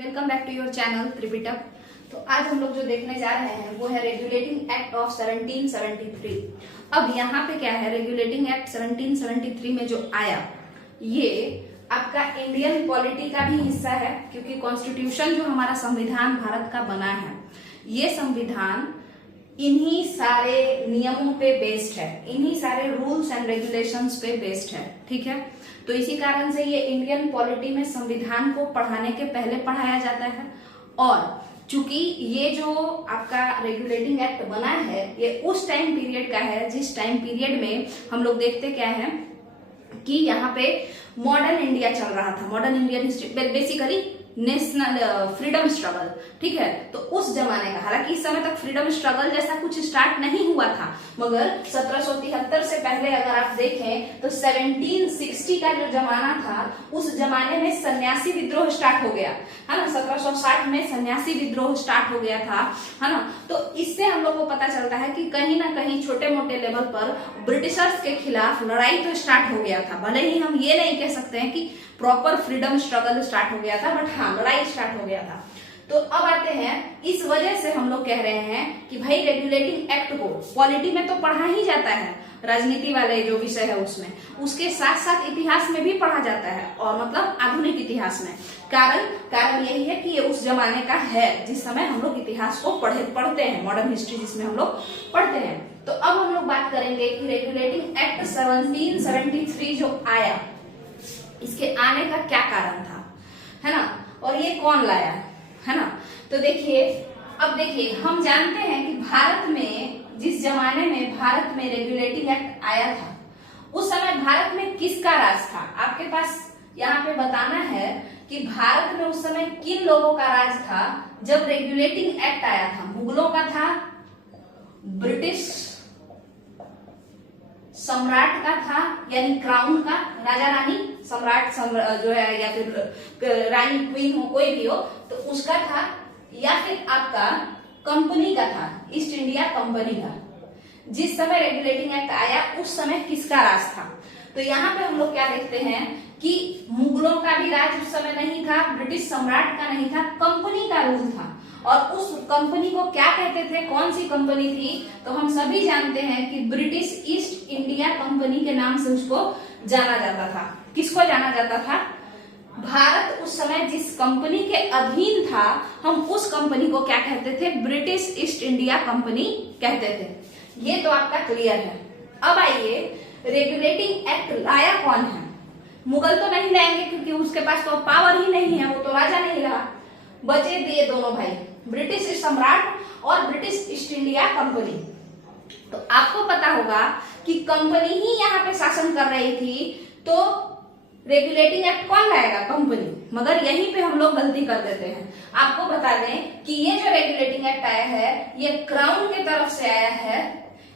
Welcome back to your channel Tripitak. तो आज हम लोग जो देखने जा रहे हैं वो है रेगुलेटिंग एक्ट ऑफ 1773। अब यहाँ पे क्या है, रेगुलेटिंग एक्ट 1773 में जो आया ये आपका इंडियन पॉलिटी का भी हिस्सा है, क्योंकि कॉन्स्टिट्यूशन जो हमारा संविधान भारत का बना है ये संविधान इन्हीं सारे नियमों पे बेस्ड है, इन्हीं सारे रूल्स एंड रेगुलेशंस पे बेस्ड है। ठीक है, तो इसी कारण से ये इंडियन पॉलिटी में संविधान को पढ़ाने के पहले पढ़ाया जाता है। और चूंकि ये जो आपका रेगुलेटिंग एक्ट बना है ये उस टाइम पीरियड का है जिस टाइम पीरियड में हम लोग देखते क्या है कि यहाँ पे मॉडर्न इंडिया चल रहा था, modern Indian history, basically national freedom struggle. ठीक है, तो उस जमाने का, हालांकि इस समय तक फ्रीडम स्ट्रगल जैसा कुछ स्टार्ट नहीं हुआ था, मगर 1773 से पहले अगर आप देखें तो 1760 का जो जमाना था उस जमाने में सन्यासी विद्रोह स्टार्ट हो गया है ना। 1760 में सन्यासी विद्रोह स्टार्ट हो गया था, है ना। तो इससे हम लोग को पता चलता है कि कहीं ना कहीं छोटे मोटे लेवल पर ब्रिटिशर्स के खिलाफ लड़ाई तो स्टार्ट हो गया था। भले ही हम ये नहीं कह सकते हैं कि प्रॉपर फ्रीडम स्ट्रगल स्टार्ट हो गया था, बट हाँ लड़ाई स्टार्ट हो गया था। तो अब आते हैं, इस वजह से हम लोग कह रहे हैं कि भाई रेगुलेटिंग एक्ट को पॉलिटी में तो पढ़ा ही जाता है, राजनीति वाले जो विषय है उसमें, उसके साथ साथ इतिहास में भी पढ़ा जाता है, और मतलब आधुनिक इतिहास में। कारण यही है कि ये उस जमाने का है जिस समय हम लोग इतिहास को पढ़ते हैं, मॉडर्न हिस्ट्री जिसमें हम लोग पढ़ते हैं। तो अब हम लोग बात करेंगे कि रेगुलेटिंग एक्ट 1773 जो आया इसके आने का क्या कारण था, है ना, और ये कौन लाया, है ना। तो देखिए, अब देखिए हम जानते हैं कि भारत में, जिस जमाने में भारत में रेगुलेटिंग एक्ट आया था उस समय भारत में किसका राज था। आपके पास यहाँ पे बताना है कि भारत में उस समय किन लोगों का राज था जब रेगुलेटिंग एक्ट आया था। मुगलों का था, ब्रिटिश सम्राट का था, यानी क्राउन का, राजा रानी सम्राट जो है, या फिर रानी क्वीन हो, कोई भी हो, तो उसका था, या फिर आपका कंपनी का था, ईस्ट इंडिया कंपनी का। जिस समय रेगुलेटिंग एक्ट आया उस समय किसका राज था। तो यहाँ पे हम लोग क्या देखते हैं कि मुगलों का भी राज उस समय नहीं था, ब्रिटिश सम्राट का नहीं था, कंपनी का रूल था। और उस कंपनी को क्या कहते थे, कौन सी कंपनी थी, तो हम सभी जानते हैं कि ब्रिटिश ईस्ट इंडिया कंपनी के नाम से उसको जाना जाता था। किसको जाना जाता था? भारत उस समय जिस कंपनी के अधीन था हम उस कंपनी को क्या कहते थे? ब्रिटिश ईस्ट इंडिया कंपनी कहते थे। ये तो आपका क्लियर है। अब आइए, रेगुलेटिंग एक्ट लाया कौन है? मुगल तो नहीं लाएंगे क्योंकि उसके पास तो पावर ही नहीं है, वो तो राजा नहीं रहा। बचे दिए दोनों भाई, ब्रिटिश सम्राट और ब्रिटिश ईस्ट इंडिया कंपनी। तो आपको पता होगा कि कंपनी ही यहाँ पे शासन कर रही थी, तो रेगुलेटिंग एक्ट कौन लाएगा? कंपनी। मगर यहीं पे हम लोग गलती कर देते हैं। आपको बता दें कि ये जो रेगुलेटिंग एक्ट आया है ये क्राउन के तरफ से आया है।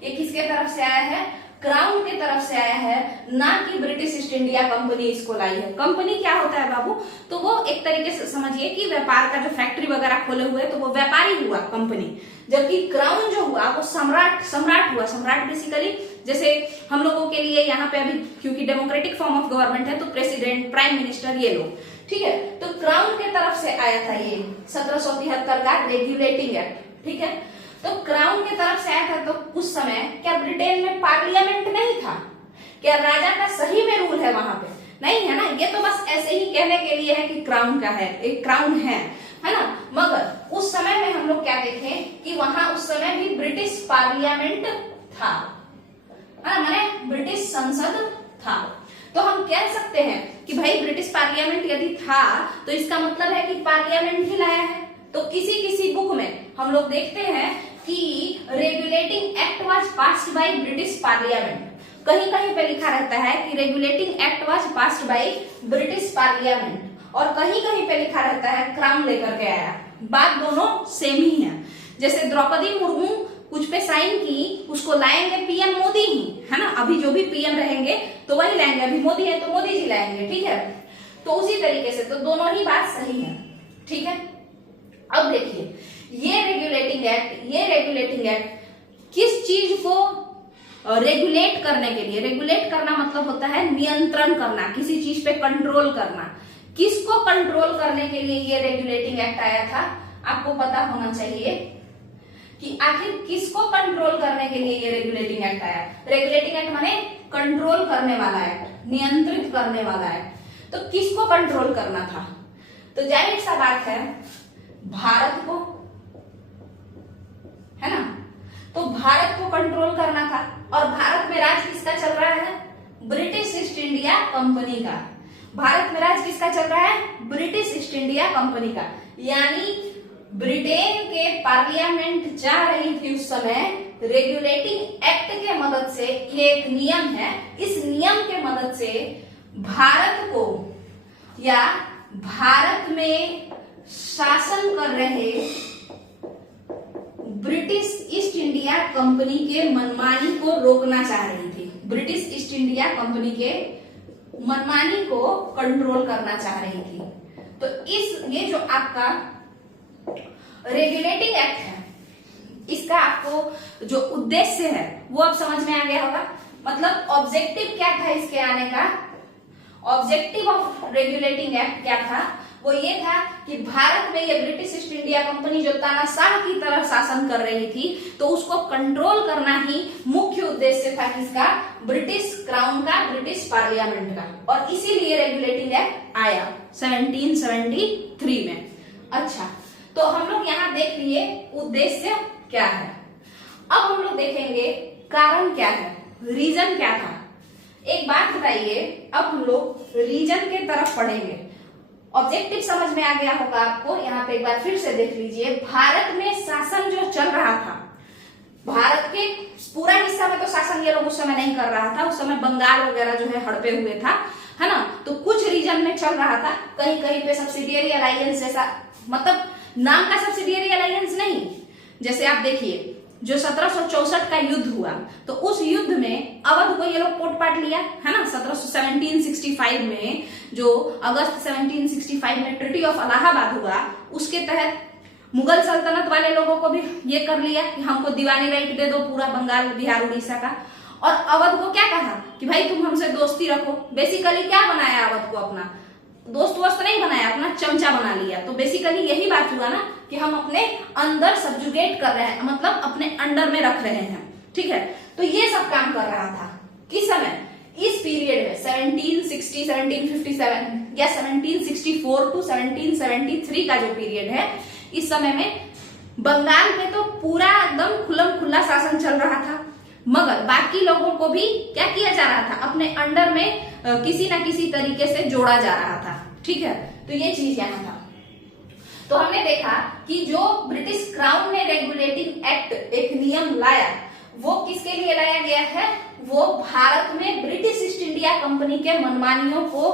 ये किसके तरफ से आया है? क्राउन की तरफ से आया है, ना कि ब्रिटिश ईस्ट इंडिया कंपनी इसको लाई है। कंपनी क्या होता है बाबू? तो वो एक तरीके से समझिए कि व्यापार का, जो फैक्ट्री वगैरह खोले हुए तो वो व्यापारी हुआ कंपनी, जबकि क्राउन जो हुआ वो सम्राट हुआ। सम्राट बेसिकली जैसे हम लोगों के लिए यहाँ पे अभी क्योंकि डेमोक्रेटिक फॉर्म ऑफ गवर्नमेंट है तो प्रेसिडेंट, प्राइम मिनिस्टर, ये लोग, ठीक है। तो क्राउन के तरफ से आया था ये 1773 का रेगुलेटिंग एक्ट, ठीक है। तो क्राउन की तरफ से आया था। तो उस समय क्या ब्रिटेन में पार्लियामेंट नहीं था? क्या राजा का सही में रूल है वहां पे? नहीं है ना। ये तो बस ऐसे ही कहने के लिए है कि क्राउन का है, एक क्राउन है ना। मगर उस समय में हम लोग क्या देखें कि वहां उस समय भी ब्रिटिश पार्लियामेंट था, माने ब्रिटिश संसद था। तो हम कह सकते हैं कि भाई ब्रिटिश पार्लियामेंट यदि था तो इसका मतलब है कि पार्लियामेंट ही लाया है। तो किसी बुक में हम लोग देखते हैं कि regulating act was passed by British parliament. कहीं कहीं पे लिखा रहता है कि regulating act was passed by British parliament, और कहीं कहीं पे लिखा रहता है क्राउन लेकर के आया। बात दोनों सेम ही है। जैसे द्रौपदी मुर्मू कुछ पे साइन की, उसको लाएंगे पीएम मोदी ही, है ना। अभी जो भी पीएम रहेंगे तो वही लाएंगे, अभी मोदी है तो मोदी जी लाएंगे, ठीक है। तो उसी तरीके से तो दोनों ही बात सही है, ठीक है। अब देखिए, ये रेगुलेटिंग एक्ट किस चीज को रेगुलेट करने के लिए, रेगुलेट करना मतलब होता है नियंत्रण करना, किसी चीज पे कंट्रोल करना। किसको कंट्रोल करने के लिए ये रेगुलेटिंग एक्ट आया था? आपको पता होना चाहिए कि आखिर किसको कंट्रोल करने के लिए ये रेगुलेटिंग एक्ट आया। रेगुलेटिंग एक्ट माने कंट्रोल करने वाला एक्ट, नियंत्रित करने वाला एक्ट। तो किसको कंट्रोल करना था? तो जाहिर सा बात है भारत को, है ना। तो भारत को कंट्रोल करना था, और भारत में राज किसका चल रहा है? ब्रिटिश ईस्ट इंडिया कंपनी का। भारत में राज किसका चल रहा है? ब्रिटिश ईस्ट इंडिया कंपनी का। यानी ब्रिटेन के पार्लियामेंट जा रही थी उस समय रेगुलेटिंग एक्ट के मदद से, ये एक नियम है, इस नियम के मदद से भारत को या भारत में शासन कर रहे ब्रिटिश ईस्ट इंडिया कंपनी के मनमानी को रोकना चाह रही थी। ब्रिटिश ईस्ट इंडिया कंपनी के मनमानी को कंट्रोल करना चाह रही थी। तो ये जो आपका रेगुलेटिंग एक्ट है, इसका आपको जो उद्देश्य है वो अब समझ में आ गया होगा। मतलब ऑब्जेक्टिव क्या था इसके आने का? ऑब्जेक्टिव ऑफ रेगुलेटिंग एक्ट क्या था? वो ये था कि भारत में ये ब्रिटिश ईस्ट इंडिया कंपनी जो तानाशाह की तरह शासन कर रही थी, तो उसको कंट्रोल करना ही मुख्य उद्देश्य था किसका? ब्रिटिश क्राउन का, ब्रिटिश पार्लियामेंट का। और इसीलिए रेगुलेटिंग एक्ट आया 1773 में। अच्छा, तो हम लोग यहाँ देख लिए उद्देश्य क्या है। अब हम लोग देखेंगे कारण क्या है, रीजन क्या था। एक बात बताइए, अब हम लोग रीजन के तरफ पढ़ेंगे। ऑब्जेक्टिव समझ में आ गया होगा आपको, यहाँ पे एक बार फिर से देख लीजिए। भारत में शासन जो चल रहा था, भारत के पूरा हिस्सा में तो शासन ये लोग उस समय नहीं कर रहा था, उस समय बंगाल वगैरह जो है हड़पे हुए था, है ना। तो कुछ रीजन में चल रहा था, कहीं कहीं पे सब्सिडियरी अलायंस जैसा, मतलब नाम का सब्सिडियरी अलायंस नहीं। जैसे आप देखिए जो 1764 का युद्ध हुआ, तो उस युद्ध में अवध को ये लोग पोटपाट लिया, है ना। 1765 में जो अगस्त 1765 में ट्रीटी ऑफ इलाहाबाद हुआ, उसके तहत मुगल सल्तनत वाले लोगों को भी ये कर लिया कि हमको दीवानी राइट दे दो पूरा बंगाल, बिहार, उड़ीसा का। और अवध को क्या कहा कि भाई तुम हमसे दोस्ती रखो। बेसिकली क्या बनाया अवध को? अपना दोस्त वोस्त नहीं बनाया, अपना चमचा बना लिया। तो बेसिकली यही बात हुआ ना कि हम अपने अंदर सब्जुगेट कर रहे हैं, मतलब अपने अंडर में रख रहे हैं, ठीक है। तो ये सब काम कर रहा था किस समय? इस पीरियड में 1760, 1757 या 1764 टू 1773 का जो पीरियड है, इस समय में बंगाल में तो पूरा एकदम खुल्लम खुल्ला शासन चल रहा था, मगर बाकी लोगों को भी क्या किया जा रहा था? अपने अंडर में किसी ना किसी तरीके से जोड़ा जा रहा था, ठीक है। तो ये चीज यहाँ था। तो हमने देखा कि जो ब्रिटिश क्राउन ने रेगुलेटिंग एक्ट एक नियम लाया, वो किसके लिए लाया गया है? वो भारत में ब्रिटिश ईस्ट इंडिया कंपनी के मनमानियों को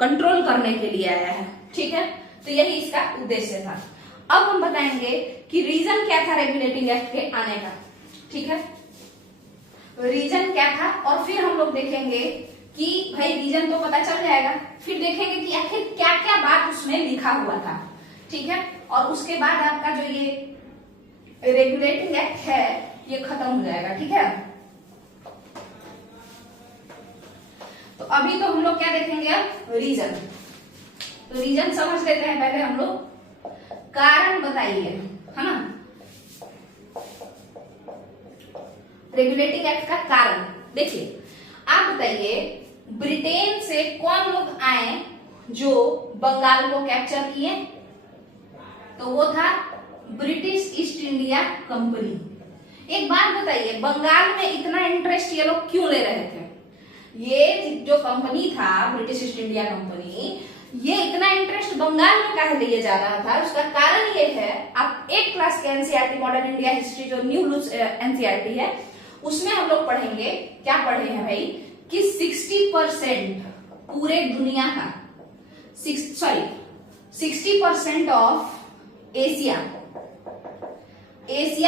कंट्रोल करने के लिए आया है, ठीक है। तो यही इसका उद्देश्य था। अब हम बताएंगे कि रीजन क्या था रेगुलेटिंग एक्ट के आने का, ठीक है। रीजन क्या था, और फिर हम लोग देखेंगे कि भाई रीजन तो पता चल जाएगा, फिर देखेंगे कि आखिर क्या क्या बात उसमें लिखा हुआ था, ठीक है। और उसके बाद आपका जो ये रेगुलेटिंग एक्ट है ये खत्म हो जाएगा, ठीक है। तो अभी तो हम लोग क्या देखेंगे? अब रीजन। तो रीजन समझ लेते हैं पहले हम लोग। कारण बताइए, है ना। रेगुलेटिंग एक्ट का कारण देखिए, आप बताइए ब्रिटेन से कौन लोग आए जो बंगाल को कैप्चर किए? तो वो था ब्रिटिश ईस्ट इंडिया कंपनी। एक बात बताइए, बंगाल में इतना इंटरेस्ट ये लोग क्यों ले रहे थे? ये जो कंपनी था ब्रिटिश ईस्ट इंडिया कंपनी, ये इतना इंटरेस्ट बंगाल में काहे लिए जा रहा था? उसका कारण ये है, आप एक क्लास के एनसीईआरटी मॉडर्न इंडिया हिस्ट्री जो न्यू एनसीईआरटी है उसमें हम लोग पढ़ेंगे, क्या पढ़े हैं भाई, कि 60% पूरे दुनिया का 60% ऑफ एशिया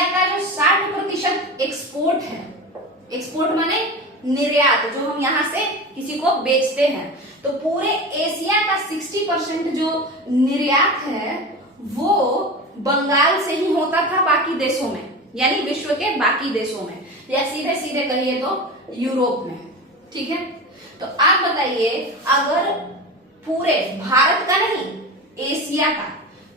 का जो 60% एक्सपोर्ट है, एक्सपोर्ट माने निर्यात, जो हम यहां से किसी को बेचते हैं, तो पूरे एशिया का 60% जो निर्यात है वो बंगाल से ही होता था बाकी देशों में, यानी विश्व के बाकी देशों में, या सीधे सीधे कहिए तो यूरोप में, ठीक है। तो आप बताइए, अगर पूरे भारत का नहीं, एशिया का,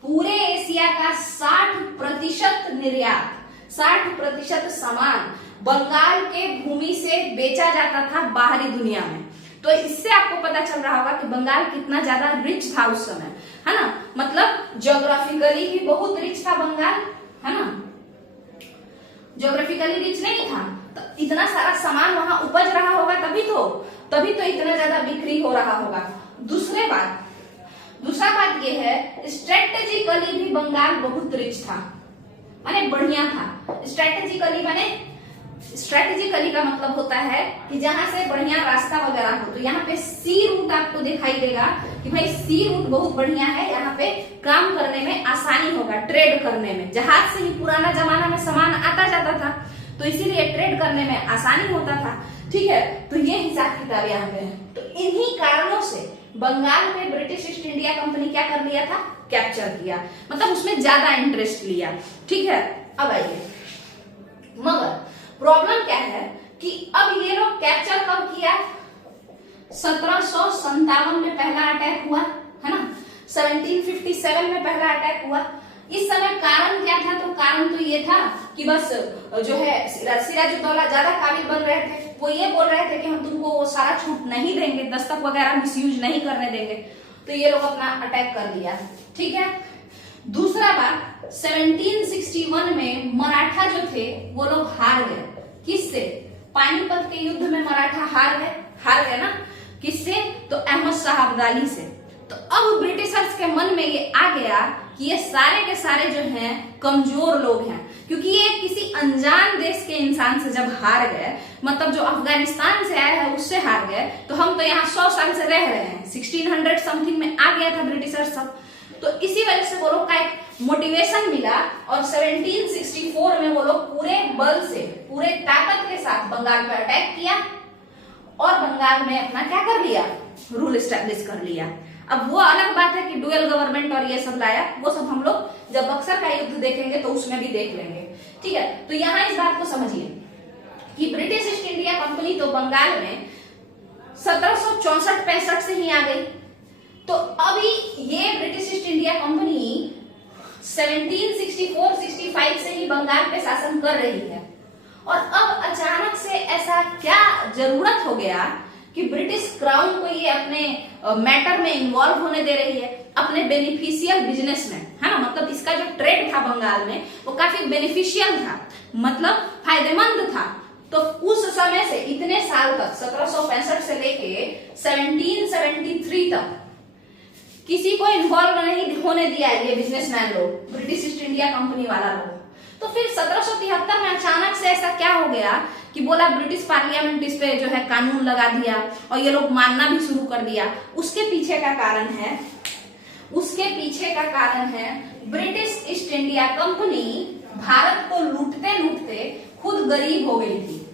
पूरे एशिया का 60% निर्यात, 60% सामान बंगाल के भूमि से बेचा जाता था बाहरी दुनिया में। तो इससे आपको पता चल रहा होगा कि बंगाल कितना ज्यादा रिच था उस समय, है ना। मतलब ज्योग्राफिकली भी बहुत रिच था बंगाल, है ना। ज्योग्राफिकली रिच नहीं था तो इतना सारा सामान वहां उपज रहा होगा, तभी तो इतना ज्यादा बिक्री हो रहा होगा। दूसरा बात ये है, स्ट्रेटेजिकली भी बंगाल बहुत रिच था, माने बढ़िया था। स्ट्रेटेजिकली का मतलब होता है कि जहां से बढ़िया रास्ता वगैरह हो। तो यहाँ पे सी रूट आपको दिखाई देगा कि भाई सी रूट बहुत बढ़िया है, यहाँ पे काम करने में आसानी होगा, ट्रेड करने में। जहाज से ही पुराना जमाना में सामान आता जाता था, तो इसीलिए ट्रेड करने में आसानी होता था, ठीक है। तो ये हिसाब किताब यहाँ पे है। तो इन्हीं कारणों से बंगाल पे ब्रिटिश ईस्ट इंडिया कंपनी क्या कर लिया था, कैप्चर किया, मतलब उसमें ज्यादा इंटरेस्ट लिया, ठीक है। अब आइए, मगर प्रॉब्लम क्या है कि अब ये लोग कैप्चर कब किया, 1757 में पहला अटैक हुआ, है ना। 1757 में पहला अटैक हुआ। इस समय कारण क्या था, तो कारण तो ये था कि बस जो है सिराजुद्दौला ज्यादा काबिल बन रहे थे। वो ये बोल रहे थे कि हम तुमको वो सारा छूट नहीं देंगे, दस्तक वगैरह मिसयूज नहीं करने देंगे। तो ये लोग अपना अटैक कर लिया, ठीक है। दूसरा बात, 1761 में मराठा जो थे वो लोग हार गए। किससे, पानीपत के युद्ध में मराठा हार गए ना। किससे, तो अहमद शाह अब्दाली से। तो अब ब्रिटिशर्स के मन में ये आ गया कि ये सारे के सारे जो हैं कमजोर लोग हैं, क्योंकि ये किसी अनजान देश के इंसान से जब हार गए, मतलब जो अफगानिस्तान से आया है उससे हार गए, तो हम तो यहाँ 100 साल से रह रहे हैं, 1600 समथिंग में आ गया था ब्रिटिशर सब। तो इसी वजह से वो लोग का एक मोटिवेशन मिला और 1764 में वो लोग पूरे बल से, पूरे ताकत के साथ बंगाल पर अटैक किया और बंगाल में अपना क्या कर लिया, रूल एस्टेब्लिश कर लिया। अब वो अलग बात है कि डुअल गवर्नमेंट और ये सब लाया, वो सब हम लोग जब बक्सर का युद्ध देखेंगे तो उसमें भी देख लेंगे, ठीक है। तो यहाँ इस बात को समझिए कि ब्रिटिश ईस्ट इंडिया कंपनी तो बंगाल में 1764-65 से ही आ गई। तो अभी ये ब्रिटिश ईस्ट इंडिया कंपनी 1764-65 से ही बंगाल पे शासन कर रही है। और अब अचानक से ऐसा क्या जरूरत हो गया कि ब्रिटिश क्राउन को ये अपने मैटर में इन्वॉल्व होने दे रही है, अपने बेनिफिशियल बिजनेस में, है ना। मतलब इसका जो ट्रेड था बंगाल में वो काफी बेनिफिशियल था, मतलब फायदेमंद था। तो उस समय से इतने साल तक 1765 से लेके 1773 तक किसी को इन्वॉल्व नहीं होने दिया ये बिजनेसमैन लोग, ब्रिटिश ईस्ट इंडिया कंपनी वाला लोग। तो फिर 1773 में अचानक से ऐसा क्या हो गया कि बोला ब्रिटिश पार्लियामेंट इस पे जो है कानून लगा दिया और ये लोग मानना भी शुरू कर दिया। उसके पीछे का कारण है British east India company Bharat को लूटते लूटते खुद गरीब हो गई थी,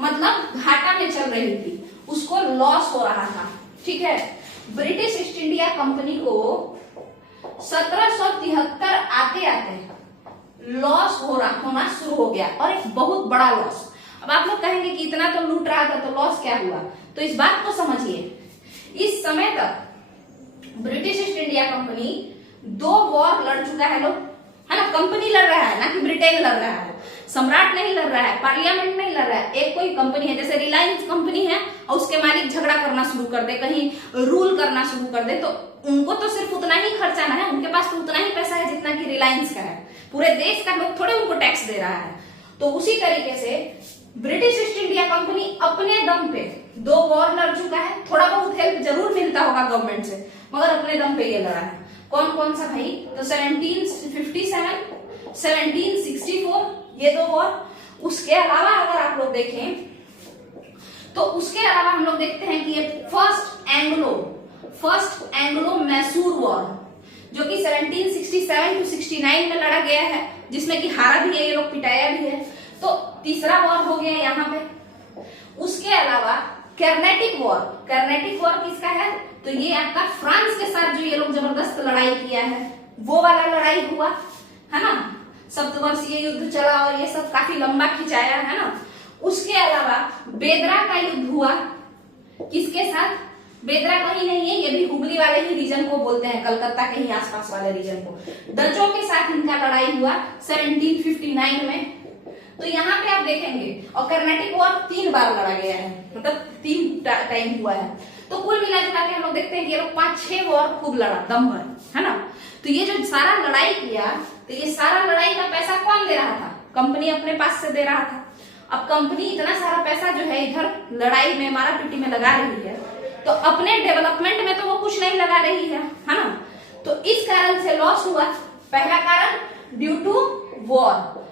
मतलब घाटा में चल रही थी, उसको लॉस हो रहा था, ठीक है। ब्रिटिश ईस्ट इंडिया कंपनी को 1773 आते आते लॉस होना शुरू हो गया, और एक बहुत बड़ा लॉस। अब आप लोग कहेंगे कि इतना तो लूट रहा था तो लॉस क्या हुआ, तो इस बात को समझिए। इस समय तक British east India company 2 war लड़ चुका है लोग, है ना। कंपनी लड़ रहा है, ना कि ब्रिटेन लड़ रहा है, सम्राट नहीं लड़ रहा है, पार्लियामेंट नहीं लड़ रहा है। एक कोई कंपनी है, जैसे रिलायंस कंपनी है और उसके मालिक झगड़ा करना शुरू कर दे, कहीं रूल करना शुरू कर दे, तो उनको तो सिर्फ उतना ही खर्चा ना है, उनके पास तो उतना ही पैसा है जितना कि रिलायंस का है। पूरे देश का लोग थोड़े उनको टैक्स दे रहा है। तो उसी तरीके से ब्रिटिश ईस्ट इंडिया कंपनी अपने दम पे 2 वॉर लड़ चुका है। थोड़ा बहुत हेल्प जरूर मिलता होगा गवर्नमेंट से, मगर अपने दम पे ये लड़ा है। कौन कौन सा भाई, तो 1757, 1764 ये 2 वॉर। उसके अलावा अगर आप लोग देखें तो उसके अलावा हम लोग देखते हैं कि ये फर्स्ट एंग्लो मैसूर वॉर, जो कि 1767 to 69 में लड़ा गया है, जिसमें कि हारा भी है ये लोग, पिटाया भी है। तो तीसरा वॉर हो गया यहाँ पे। उसके अलावा कर्नाटिक वॉर किसका है, तो ये आपका फ्रांस के साथ जो ये लोग जबरदस्त लड़ाई किया है, वो वाला लड़ाई हुआ, है ना। सप्तवर्षीय युद्ध चला और ये सब काफी लंबा खिंचाया, है ना। उसके अलावा बेदरा का युद्ध हुआ, किसके साथ, बेदरा कहीं नहीं है, ये भी हुगली वाले ही रीजन को बोलते हैं, कलकत्ता के ही आसपास वाले रीजन को। डचों के साथ इनका लड़ाई हुआ 1759 में। तो यहाँ पे आप देखेंगे, और कर्नाटिक वॉर 3 बार लड़ा गया है, मतलब 3 टाइम हुआ है। तो कुल मिला जुला के हम लोग देखते हैं कि ये लोग 5-6 वॉर खूब लड़ा दम भर, है ना। तो ये जो सारा लड़ाई किया, तो ये सारा लड़ाई का पैसा कौन दे रहा था? कंपनी अपने पास से दे रहा था। अब कंपनी इतना सारा पैसा जो है इधर लड़ाई में, मारा पीटी में लगा रही है, तो अपने डेवलपमेंट में तो वो कुछ नहीं लगा रही है ना। तो इस कारण से लॉस हुआ। पहला कारण ड्यू टू वॉर,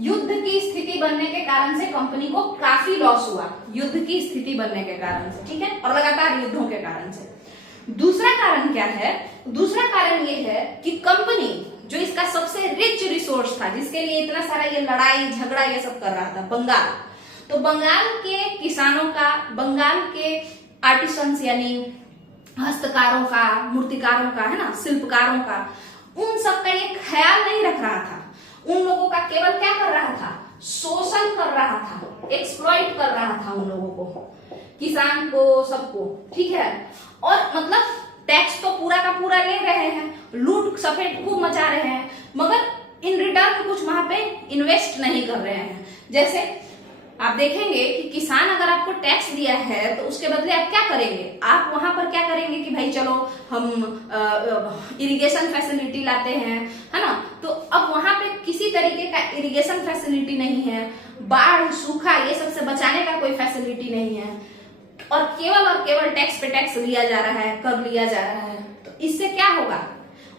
युद्ध की स्थिति बनने के कारण से कंपनी को काफी लॉस हुआ, युद्ध की स्थिति बनने के कारण से, ठीक है, और लगातार युद्धों के कारण से। दूसरा कारण क्या है? दूसरा कारण ये है कि कंपनी जो इसका सबसे रिच रिसोर्स था, जिसके लिए इतना सारा ये लड़ाई झगड़ा ये सब कर रहा था, बंगाल, तो बंगाल के किसानों का, बंगाल के आर्टिसंस यानी हस्तकारों का, मूर्तिकारों का, है ना, शिल्पकारों का, उन सब का ये ख्याल नहीं रख रहा था। उन लोगों का केवल क्या कर रहा था? शोषण कर रहा था, एक्सप्लॉइट कर रहा था उन लोगों को, किसान को, सबको, ठीक है। और मतलब टैक्स तो पूरा का पूरा ले रहे हैं, लूट सफेद खूब मचा रहे हैं, मगर इन रिटर्न कुछ वहां पे इन्वेस्ट नहीं कर रहे हैं। जैसे आप देखेंगे कि किसान अगर आपको टैक्स दिया है तो उसके बदले आप क्या करेंगे? आप वहां पर क्या करेंगे कि भाई चलो हम इरिगेशन फैसिलिटी लाते हैं, है ना। तो अब वहां पे किसी तरीके का इरिगेशन फैसिलिटी नहीं है, बाढ़, सूखा, ये सबसे बचाने का कोई फैसिलिटी नहीं है, और केवल टैक्स पे टैक्स लिया जा रहा है, कर लिया जा रहा है। तो इससे क्या होगा?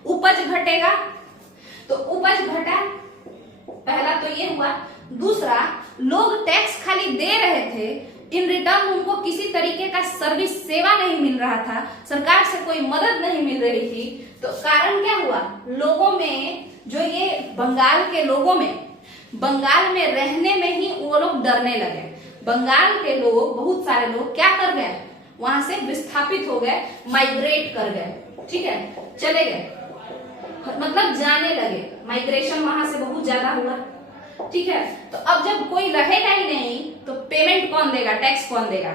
उपज घटेगा। तो उपज घटा, पहला तो ये हुआ। दूसरा, लोग टैक्स खाली दे रहे थे, इन रिटर्न उनको किसी तरीके का सर्विस, सेवा नहीं मिल रहा था, सरकार से कोई मदद नहीं मिल रही थी। तो कारण क्या हुआ? लोगों में, जो ये बंगाल के लोगों में, बंगाल में रहने में ही वो लोग डरने लगे। बंगाल के लोग, बहुत सारे लोग क्या कर गए? वहां से विस्थापित हो गए, माइग्रेट कर गए, ठीक है, चले गए, मतलब जाने लगे। माइग्रेशन वहां से बहुत ज्यादा हुआ, ठीक है। तो अब जब कोई रहेगा ही नहीं तो पेमेंट कौन देगा? टैक्स कौन देगा?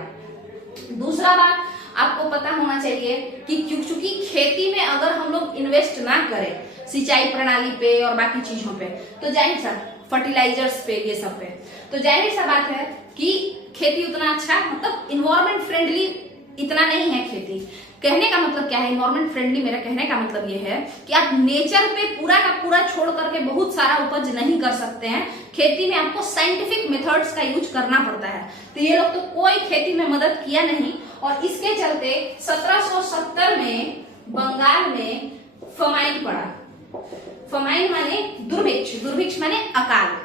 दूसरा बात आपको पता होना चाहिए कि क्योंकि खेती में अगर हम लोग इन्वेस्ट ना करें, सिंचाई प्रणाली पे और बाकी चीजों पे, तो जाहिर सा, फर्टिलाइजर्स पे, ये सब पे, तो जाहिर सा बात है कि खेती उतना अच्छा, मतलब इन्वायरमेंट फ्रेंडली इतना नहीं है खेती। कहने का मतलब क्या है इन्वायरमेंट फ्रेंडली? मेरा कहने का मतलब ये है कि आप नेचर पे पूरा का पूरा छोड़ करके बहुत सारा उपज नहीं कर सकते हैं। खेती में आपको साइंटिफिक मेथड्स का यूज करना पड़ता है। तो ये लोग तो कोई खेती में मदद किया नहीं, और इसके चलते 1770 में बंगाल में फमाइन पड़ा। फमाइन माने दुर्भिक्ष, दुर्भिक्ष माने अकाल,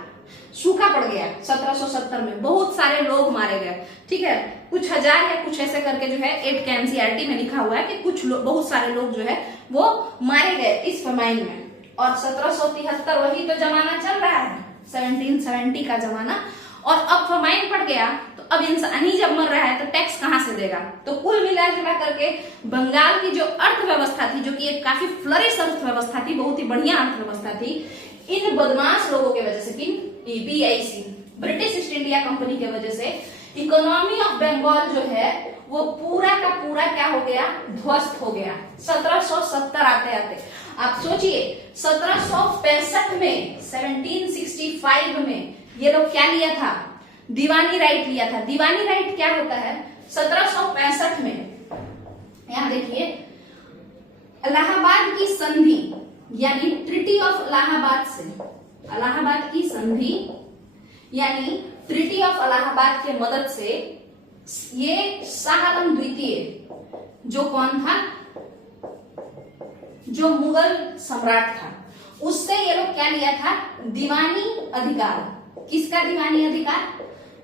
सूखा पड़ गया 1770 में, बहुत सारे लोग मारे गए, ठीक है। कुछ हजार है, कुछ ऐसे करके जो है 8 के NCERT में लिखा हुआ है कि कुछ बहुत सारे लोग जो है वो मारे गए इस फमाइन में। और 1773 वही तो जमाना चल रहा है, 1770 का जमाना, और अब फमाइन पड़ गया। तो अब इंसान ही जब मर रहा है तो टैक्स कहां से देगा? तो कुल मिला जुला करके बंगाल की जो अर्थव्यवस्था थी, जो कि एक काफी फ्लरिश अर्थव्यवस्था थी, बहुत ही बढ़िया अर्थव्यवस्था थी, इन बदमाश लोगों के वजह से, BIC, British east India company के वजह से इकोनॉमी ऑफ बंगाल जो है वो पूरा का पूरा क्या हो गया? ध्वस्त हो गया 1770 आते आते। आप सोचिए 1765 में, 1765 में ये लोग क्या लिया था? दीवानी राइट लिया था। दीवानी राइट क्या होता है? 1765 में, यहां देखिए, इलाहाबाद की संधि यानी ट्रिटी ऑफ इलाहाबाद से, इलाहाबाद की संधि यानी ट्रिटी ऑफ इलाहाबाद के मदद से ये शाह आलम द्वितीय, जो कौन था? जो मुगल सम्राट था, उससे ये लोग क्या लिया था? दीवानी अधिकार। किसका दीवानी अधिकार?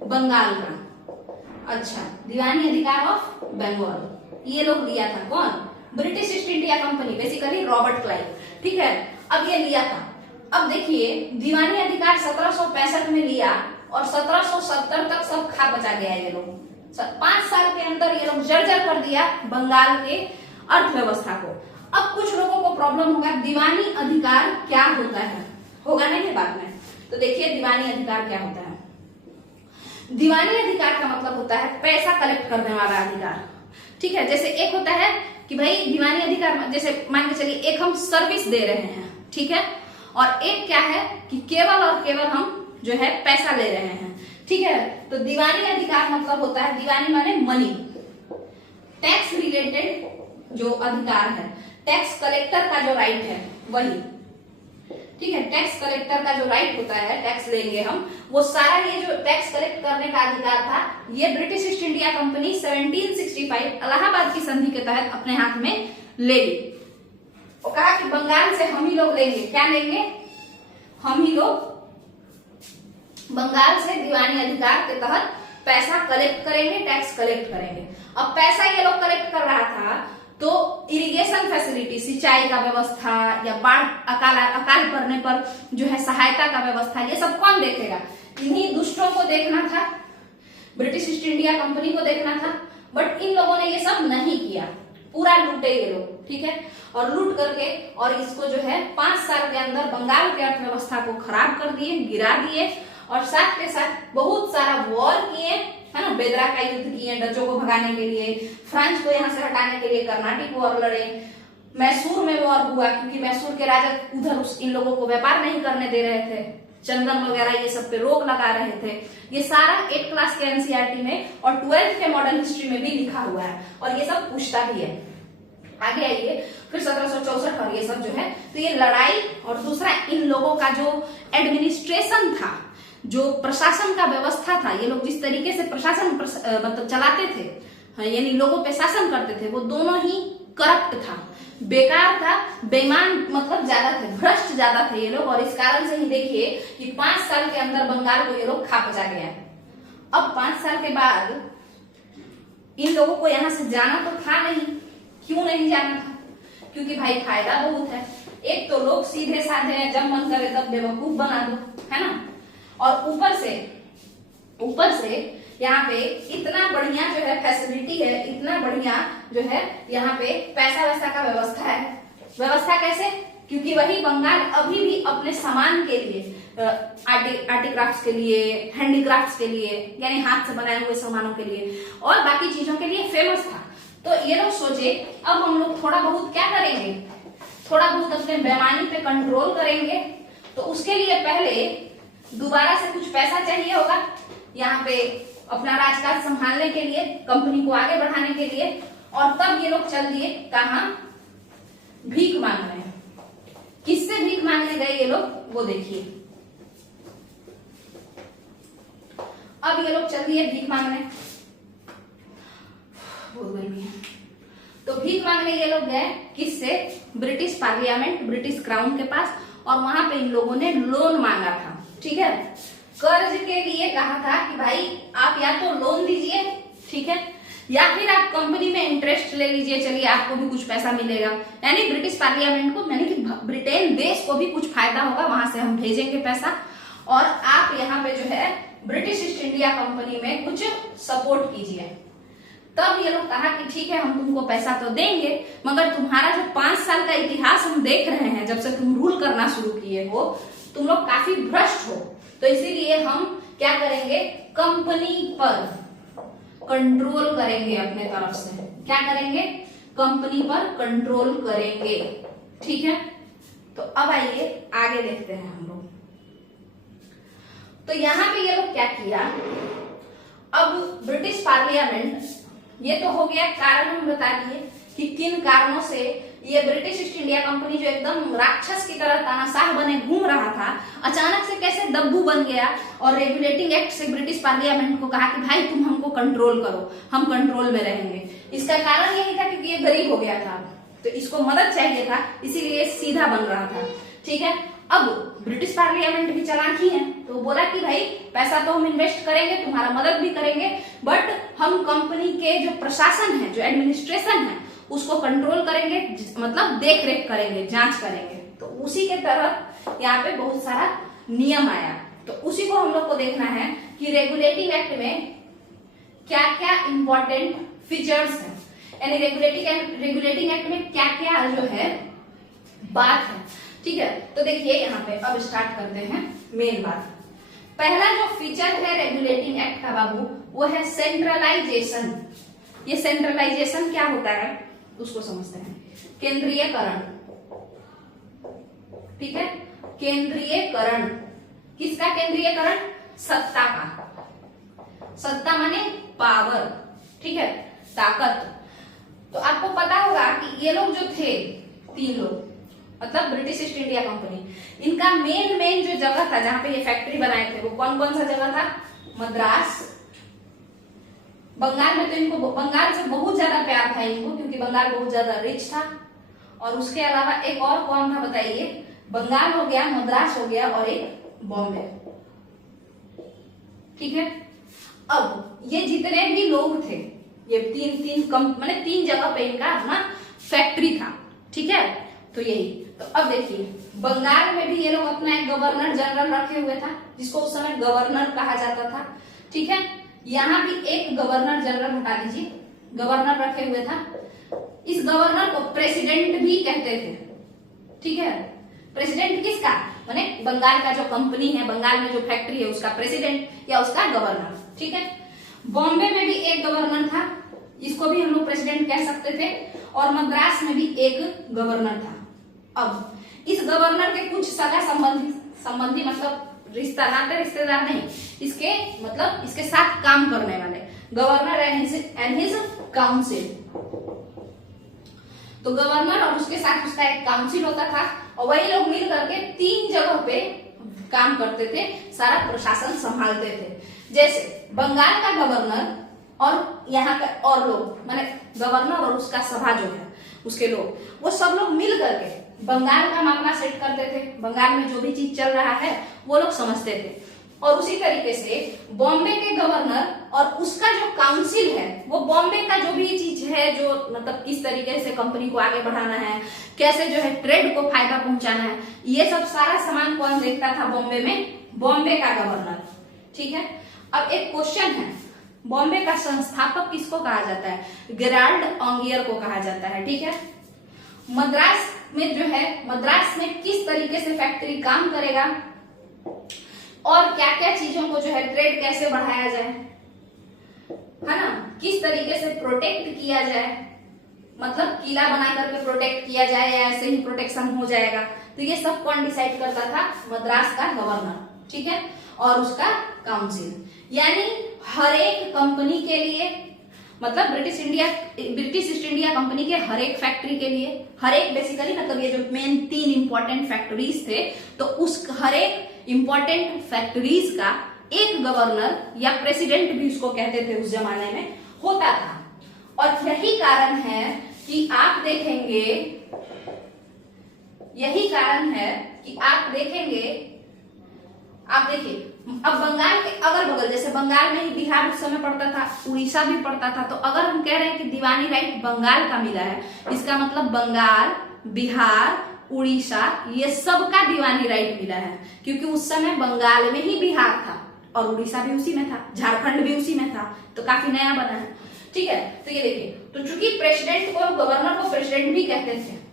बंगाल का। अच्छा, दीवानी अधिकार ऑफ बंगाल ये लोग लिया था। कौन? British east India company, basically Robert Clive, ठीक है। अब ये लिया था। अब देखिए, दीवानी अधिकार 1765 में लिया और 1770 तक सब खा बचा गया ये लोग। 5 साल के अंदर ये लोग जर्जर कर दिया बंगाल के अर्थव्यवस्था को। अब कुछ लोगों को प्रॉब्लम होगा, दीवानी अधिकार क्या होता है? होगा नहीं बाद में। तो देखिए दीवानी अधिकार क्या होता है। दीवानी अधिकार का मतलब होता है पैसा कलेक्ट करने वाला अधिकार। ठीक है। जैसे एक होता है कि भाई दीवानी अधिकार, जैसे मान के चलिए एक हम सर्विस दे रहे हैं, ठीक है, और एक क्या है कि केवल और केवल हम जो है पैसा ले रहे हैं, ठीक है। तो दीवानी अधिकार मतलब होता है, दीवानी माने मनी, टैक्स रिलेटेड जो अधिकार है, टैक्स कलेक्टर का जो राइट है वही, ठीक है। टैक्स कलेक्टर का जो राइट होता है, टैक्स लेंगे हम, वो सारा ये जो टैक्स कलेक्ट करने का अधिकार था, ये British east India company 1765 Allahabad की संधि के तहत अपने हाथ में ले ली। और कहा कि बंगाल से हम ही लोग लेंगे, क्या लेंगे, हम ही लोग बंगाल से दीवानी अधिकार के तहत पैसा कलेक्ट करेंगे, टैक्स कलेक्ट करेंगे। अब पैसा ये लोग कलेक्ट कर रहा था तो इरिगेशन फैसिलिटी, सिंचाई का व्यवस्था या बाढ़ अकाल पड़ने पर जो है सहायता का व्यवस्था, ये सब कौन देखेगा, इन्हीं दुष्टों को देखना था, ब्रिटिश ईस्ट इंडिया कंपनी को देखना था। बट इन लोगों ने ये सब नहीं किया, पूरा लूटे ये लोग, ठीक है। और लूट करके और इसको जो है 5 साल के अंदर बंगाल की अर्थव्यवस्था को खराब कर दिए, गिरा दिए, और साथ के साथ बहुत सारा वॉर किए, है ना, बेदरा का युद्ध किए डचों को भगाने के लिए, फ्रांस को यहाँ से हटाने के लिए कर्नाटिक वॉर लड़े, मैसूर में वॉर हुआ क्योंकि मैसूर के राजा उधर इन लोगों को व्यापार नहीं करने दे रहे थे, चंदन वगैरह ये सब पे रोक लगा रहे थे। ये सारा 8th क्लास के एनसीईआरटी में और 12th के मॉडर्न हिस्ट्री में भी लिखा हुआ है, और ये सब पूछता भी है। आगे आइए, फिर 1764 और ये सब जो है, तो ये लड़ाई, और दूसरा इन लोगों का जो एडमिनिस्ट्रेशन था, जो प्रशासन का व्यवस्था था, ये लोग जिस तरीके से प्रशासन मतलब चलाते थे, यानी लोगों पे शासन करते थे, वो दोनों ही करप्ट था, बेकार था, बेईमान मतलब ज्यादा थे, भ्रष्ट ज्यादा थे ये लोग। और इस कारण से ही देखिए कि 5 साल के अंदर बंगाल को ये लोग खा पचा गया। अब 5 साल के बाद इन लोगों को यहाँ से जाना तो था नहीं, क्यों नहीं जाना था, क्योंकि भाई फायदा बहुत है। एक तो लोग सीधे साधे हैं, जब मन करे तब बेवकूफ बना दो, है ना, और ऊपर से यहाँ पे इतना बढ़िया जो है फैसिलिटी है, इतना बढ़िया जो है यहाँ पे पैसा वैसा का व्यवस्था है। व्यवस्था कैसे, क्योंकि वही बंगाल अभी भी अपने सामान के लिए, आर्टिक्राफ्ट्स के लिए, हैंडीक्राफ्ट्स के लिए, यानी हाथ से बनाए हुए सामानों के लिए और बाकी चीजों के लिए फेमस था। तो ये लोग सोचे अब हम लोग थोड़ा बहुत क्या करेंगे, थोड़ा बहुत अपने बेईमानी पे कंट्रोल करेंगे। तो उसके लिए पहले दोबारा से कुछ पैसा चाहिए होगा यहाँ पे अपना राजकाज संभालने के लिए, कंपनी को आगे बढ़ाने के लिए, और तब ये लोग चल दिए कहाँ, भीख मांगने। किससे भीख मांगने गए ये लोग, वो देखिए। अब ये लोग चल दिए भीख मांगने, बहुत गर्मी है, तो भीख मांगने ये लोग गए किससे, ब्रिटिश पार्लियामेंट, ब्रिटिश क्राउन के पास, और वहां पे इन लोगों ने लोन मांगा था, ठीक है। कर्ज के लिए कहा था कि भाई आप या तो लोन दीजिए, ठीक है, या फिर आप कंपनी में इंटरेस्ट ले लीजिए, चलिए आपको भी कुछ पैसा मिलेगा। यानी ब्रिटिश पार्लियामेंट को, यानी कि ब्रिटेन देश को भी कुछ फायदा होगा, वहां से हम भेजेंगे पैसा, और आप यहाँ पे जो है ब्रिटिश ईस्ट इंडिया कंपनी में कुछ सपोर्ट कीजिए। तब ये लोग कहा कि ठीक है हम तुमको पैसा तो देंगे, मगर तुम्हारा जो 5 साल का इतिहास हम देख रहे हैं, जब से तुम रूल करना शुरू किए हो, तुम लोग काफी भ्रष्ट हो, तो इसीलिए हम क्या करेंगे, कंपनी पर कंट्रोल करेंगे अपने तरफ से। क्या करेंगे, कंपनी पर कंट्रोल करेंगे, ठीक है। तो अब आइए आगे देखते हैं हम लोग। तो यहां पे ये लोग क्या किया, अब ब्रिटिश पार्लियामेंट, ये तो हो गया कारण, हम बता दिए कि किन कारणों से ये ब्रिटिश ईस्ट इंडिया कंपनी जो एकदम राक्षस की तरह तानाशाह बने घूम रहा था, अचानक से कैसे दब्बू बन गया, और रेगुलेटिंग एक्ट से ब्रिटिश पार्लियामेंट को कहा कि भाई तुम हमको कंट्रोल करो, हम कंट्रोल में रहेंगे। इसका कारण यही था क्योंकि ये गरीब हो गया था, तो इसको मदद चाहिए था, इसीलिए सीधा बन रहा था, ठीक है। अब ब्रिटिश पार्लियामेंट भी चालाकी है, तो बोला कि भाई पैसा तो हम इन्वेस्ट करेंगे, तुम्हारा मदद भी करेंगे, बट हम कंपनी के जो प्रशासन है, जो एडमिनिस्ट्रेशन है, उसको कंट्रोल करेंगे, मतलब देख रेख करेंगे, जांच करेंगे। तो उसी के तरह यहाँ पे बहुत सारा नियम आया, तो उसी को हम लोग को देखना है कि रेगुलेटिंग एक्ट में क्या क्या इंपॉर्टेंट फीचर्स है, यानी रेगुलेटिंग एक्ट में क्या क्या जो है बात है, ठीक है। तो देखिए यहाँ पे अब स्टार्ट करते हैं मेन बात। पहला जो फीचर है रेगुलेटिंग एक्ट का बाबू, वो है सेंट्रलाइजेशन। ये सेंट्रलाइजेशन क्या होता है उसको समझते हैं। केंद्रीयकरण, ठीक है, केंद्रीयकरण, किसका केंद्रीयकरण? सत्ता का। सत्ता माने पावर, ठीक है, ताकत। तो आपको पता होगा कि ये लोग जो थे, 3 लोग, मतलब ब्रिटिश ईस्ट इंडिया कंपनी, इनका मेन जो जगह था जहां पे ये फैक्ट्री बनाए थे, वो कौन कौन सा जगह था? मद्रास, बंगाल में तो इनको बंगाल से बहुत ज्यादा प्यार था इनको, क्योंकि बंगाल बहुत ज्यादा रिच था। और उसके अलावा एक और कौन था बताइए? बंगाल हो गया, मद्रास हो गया, और एक बॉम्बे, ठीक है। अब ये जितने भी लोग थे, ये माने 3 जगह पे इनका अपना फैक्ट्री था, ठीक है। तो यही, तो अब देखिए बंगाल में भी ये लोग अपना एक गवर्नर जनरल रखे हुए था, जिसको उस समय गवर्नर कहा जाता था, ठीक है। यहाँ भी एक गवर्नर जनरल, हटा दीजिए, गवर्नर रखे हुए था। इस गवर्नर को प्रेसिडेंट भी कहते थे, ठीक है। प्रेसिडेंट किसका? माने बंगाल का जो कंपनी है, बंगाल में जो फैक्ट्री है, उसका प्रेसिडेंट या उसका गवर्नर, ठीक है। बॉम्बे में भी एक गवर्नर था, इसको भी हम लोग प्रेसिडेंट कह सकते थे, और मद्रास में भी एक गवर्नर था। अब इस गवर्नर के कुछ सगा संबंधी मतलब रिश्ता, नाते रिश्तेदार नहीं, इसके मतलब इसके साथ काम करने वाले, गवर्नर एंड हिज काउंसिल। तो गवर्नर और उसके साथ उसका एक काउंसिल होता था, और वही लोग मिल करके 3 जगह पे काम करते थे, सारा प्रशासन संभालते थे। जैसे बंगाल का गवर्नर और यहाँ का और लोग, माने गवर्नर और उसका सभा जो है, उसके लोग, वो सब लोग मिल करके बंगाल का मामला सेट करते थे। बंगाल में जो भी चीज चल रहा है वो लोग समझते थे। और उसी तरीके से बॉम्बे के गवर्नर और उसका जो काउंसिल है, वो बॉम्बे का जो भी चीज है, जो मतलब किस तरीके से कंपनी को आगे बढ़ाना है, कैसे जो है ट्रेड को फायदा पहुंचाना है, ये सब सारा सामान कौन देखता था बॉम्बे में? बॉम्बे का गवर्नर, ठीक है। अब एक क्वेश्चन है, बॉम्बे का संस्थापक किसको कहा जाता है? गेराल्ड ऑंगियर को कहा जाता है, ठीक है। मद्रास में जो है, मद्रास में किस तरीके से फैक्ट्री काम करेगा और क्या क्या चीजों को जो है ट्रेड कैसे बढ़ाया जाए, है ना, किस तरीके से प्रोटेक्ट किया जाए, मतलब किला बना करके प्रोटेक्ट किया जाए या ऐसे ही प्रोटेक्शन हो जाएगा, तो ये सब कौन डिसाइड करता था? मद्रास का गवर्नर, ठीक है, और उसका काउंसिल। यानी हर एक कंपनी के लिए, मतलब ब्रिटिश ईस्ट इंडिया कंपनी के हर एक फैक्ट्री के लिए, हर एक बेसिकली मतलब ये जो मेन 3 इंपॉर्टेंट फैक्ट्रीज थे, तो उस हर एक इंपॉर्टेंट फैक्ट्रीज का एक गवर्नर या प्रेसिडेंट भी उसको कहते थे उस जमाने में, होता था। और यही कारण है कि आप देखेंगे, यही कारण है कि आप देखेंगे, आप देखिए अब बंगाल के अगल बगल, जैसे बंगाल में ही बिहार उस समय पड़ता था, उड़ीसा भी पड़ता था, तो अगर हम कह रहे हैं कि दीवानी राइट बंगाल का मिला है, इसका मतलब बंगाल, बिहार, उड़ीसा, ये सब का दीवानी राइट मिला है, क्योंकि उस समय बंगाल में ही बिहार था और उड़ीसा भी उसी में था, झारखंड भी उसी में था, तो काफी नया बना है, ठीक है। तो ये देखिए, तो चूंकि प्रेसिडेंट को, गवर्नर को प्रेसिडेंट भी कहते थे,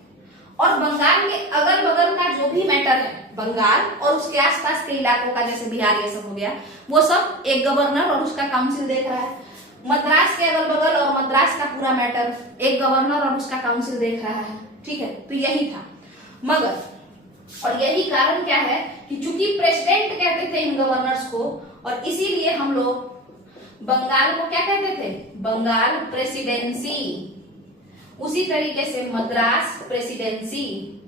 और बंगाल के अगल बगल का जो भी मैटर है, बंगाल और उसके आसपास के इलाकों का, जैसे बिहार ये सब हो गया, वो सब एक गवर्नर और उसका काउंसिल देख रहा है। मद्रास के अगल बगल और मद्रास का पूरा मैटर एक गवर्नर और उसका काउंसिल देख रहा है, ठीक है। तो यही था, मगर और यही कारण क्या है कि चूंकि प्रेसिडेंट कहते थे इन गवर्नर्स को, और इसीलिए हम लोग बंगाल को क्या कहते थे? बंगाल प्रेसिडेंसी। उसी तरीके से मद्रास प्रेसिडेंसी,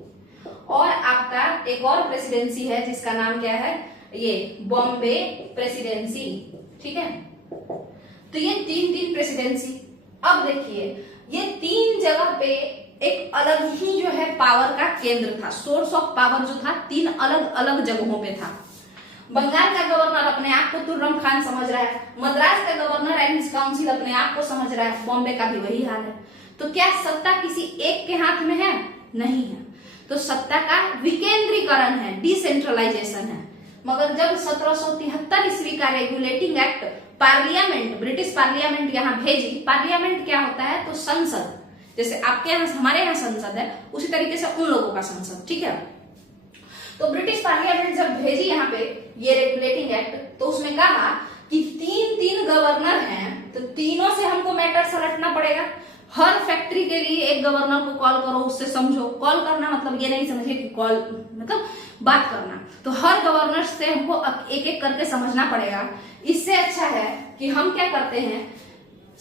और आपका एक और प्रेसिडेंसी है जिसका नाम क्या है? ये बॉम्बे प्रेसिडेंसी, ठीक है। तो ये 3 प्रेसिडेंसी। अब देखिए, ये 3 जगह पे एक अलग ही जो है पावर का केंद्र था, सोर्स ऑफ पावर जो था 3 अलग अलग जगहों पे था। बंगाल का गवर्नर अपने आप को तुर्रम खान समझ रहा है, मद्रास का गवर्नर एंड हिज काउंसिल अपने आप को समझ रहा है, बॉम्बे का भी वही हाल है। तो क्या सत्ता किसी एक के हाथ में है? नहीं है। तो सत्ता का विकेंद्रीकरण है, डिसेंट्रलाइजेशन है। मगर जब 1773 ईस्वी का regulating act parliament, British parliament यहाँ भेजी, पार्लियामेंट क्या होता है? तो संसद, जैसे आपके यहाँ हमारे यहाँ संसद है, उसी तरीके से उन लोगों का संसद, ठीक है। तो ब्रिटिश पार्लियामेंट जब भेजी यहाँ पे ये रेगुलेटिंग एक्ट, तो उसमें कहा कि 3 गवर्नर हैं तो तीनों से हमको मैटर सलटना पड़ेगा। हर फैक्ट्री के लिए एक गवर्नर को कॉल करो, उससे समझो। कॉल करना मतलब ये नहीं समझिए कि कॉल मतलब बात करना, तो हर गवर्नर से हमको एक एक करके समझना पड़ेगा। इससे अच्छा है कि हम क्या करते हैं,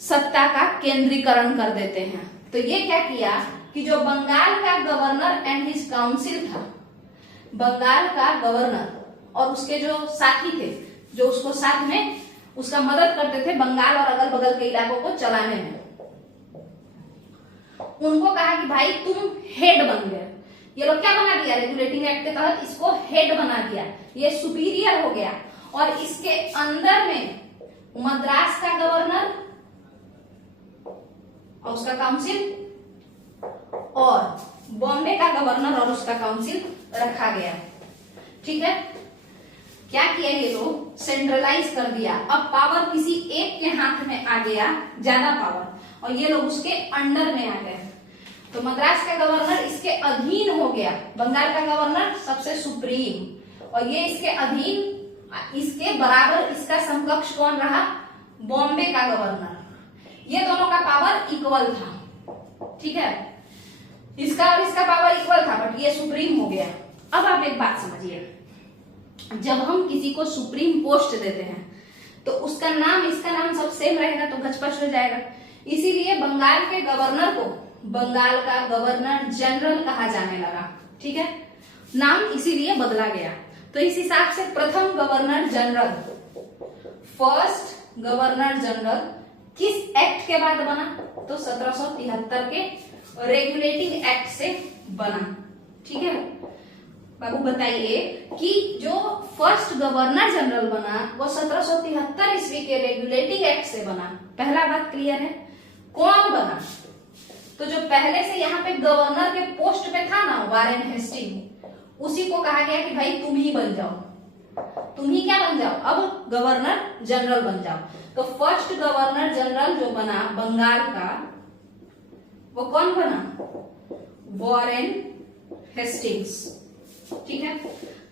सत्ता का केंद्रीकरण कर देते हैं। तो ये क्या किया कि जो बंगाल का गवर्नर एंड हिज काउंसिल था, बंगाल का गवर्नर और उसके जो साथी थे, जो उसको साथ में उसका मदद करते थे बंगाल और अगल बगल के इलाकों को चलाने में, उनको कहा कि भाई तुम हेड बन गए। ये लोग क्या बना दिया, रेगुलेटिंग एक्ट के तहत इसको हेड बना दिया, ये सुपीरियर हो गया। और इसके अंदर में मद्रास का गवर्नर और उसका काउंसिल और बॉम्बे का गवर्नर और उसका काउंसिल रखा गया। ठीक है, क्या किया ये लोग, सेंट्रलाइज कर दिया। अब पावर किसी एक के हाथ में आ गया, ज्यादा पावर, और ये लोग उसके अंडर में आ गए। तो मद्रास का गवर्नर इसके अधीन हो गया, बंगाल का गवर्नर सबसे सुप्रीम, और ये इसके अधीन, इसके बराबर इसका समकक्ष कौन रहा, बॉम्बे का गवर्नर। ये दोनों का पावर इक्वल था। ठीक है, इसका और इसका पावर इक्वल था, बट ये सुप्रीम हो गया। अब आप एक बात समझिए, जब हम किसी को सुप्रीम पोस्ट देते हैं तो उसका नाम इसका नाम सब सेम रहेगा, तो गचपच हो जाएगा। इसीलिए बंगाल के गवर्नर को बंगाल का गवर्नर जनरल कहा जाने लगा। ठीक है, नाम इसीलिए बदला गया। तो इस हिसाब से प्रथम governor general, first governor general किस एक्ट के बाद बना, तो 1773 के रेगुलेटिंग एक्ट से बना। ठीक है बाबू, बताइए कि जो फर्स्ट गवर्नर जनरल बना वो 1773 ईस्वी के रेगुलेटिंग एक्ट से बना। पहला बात क्लियर है, कौन बना, तो जो पहले से यहाँ पे गवर्नर के पोस्ट पे था ना, वारेन हेस्टिंग, उसी को कहा गया कि भाई तुम ही बन जाओ, तुम ही क्या बन जाओ, अब गवर्नर जनरल बन जाओ। तो फर्स्ट गवर्नर जनरल जो बना बंगाल का, वो कौन बना, वारेन हेस्टिंग्स। ठीक है,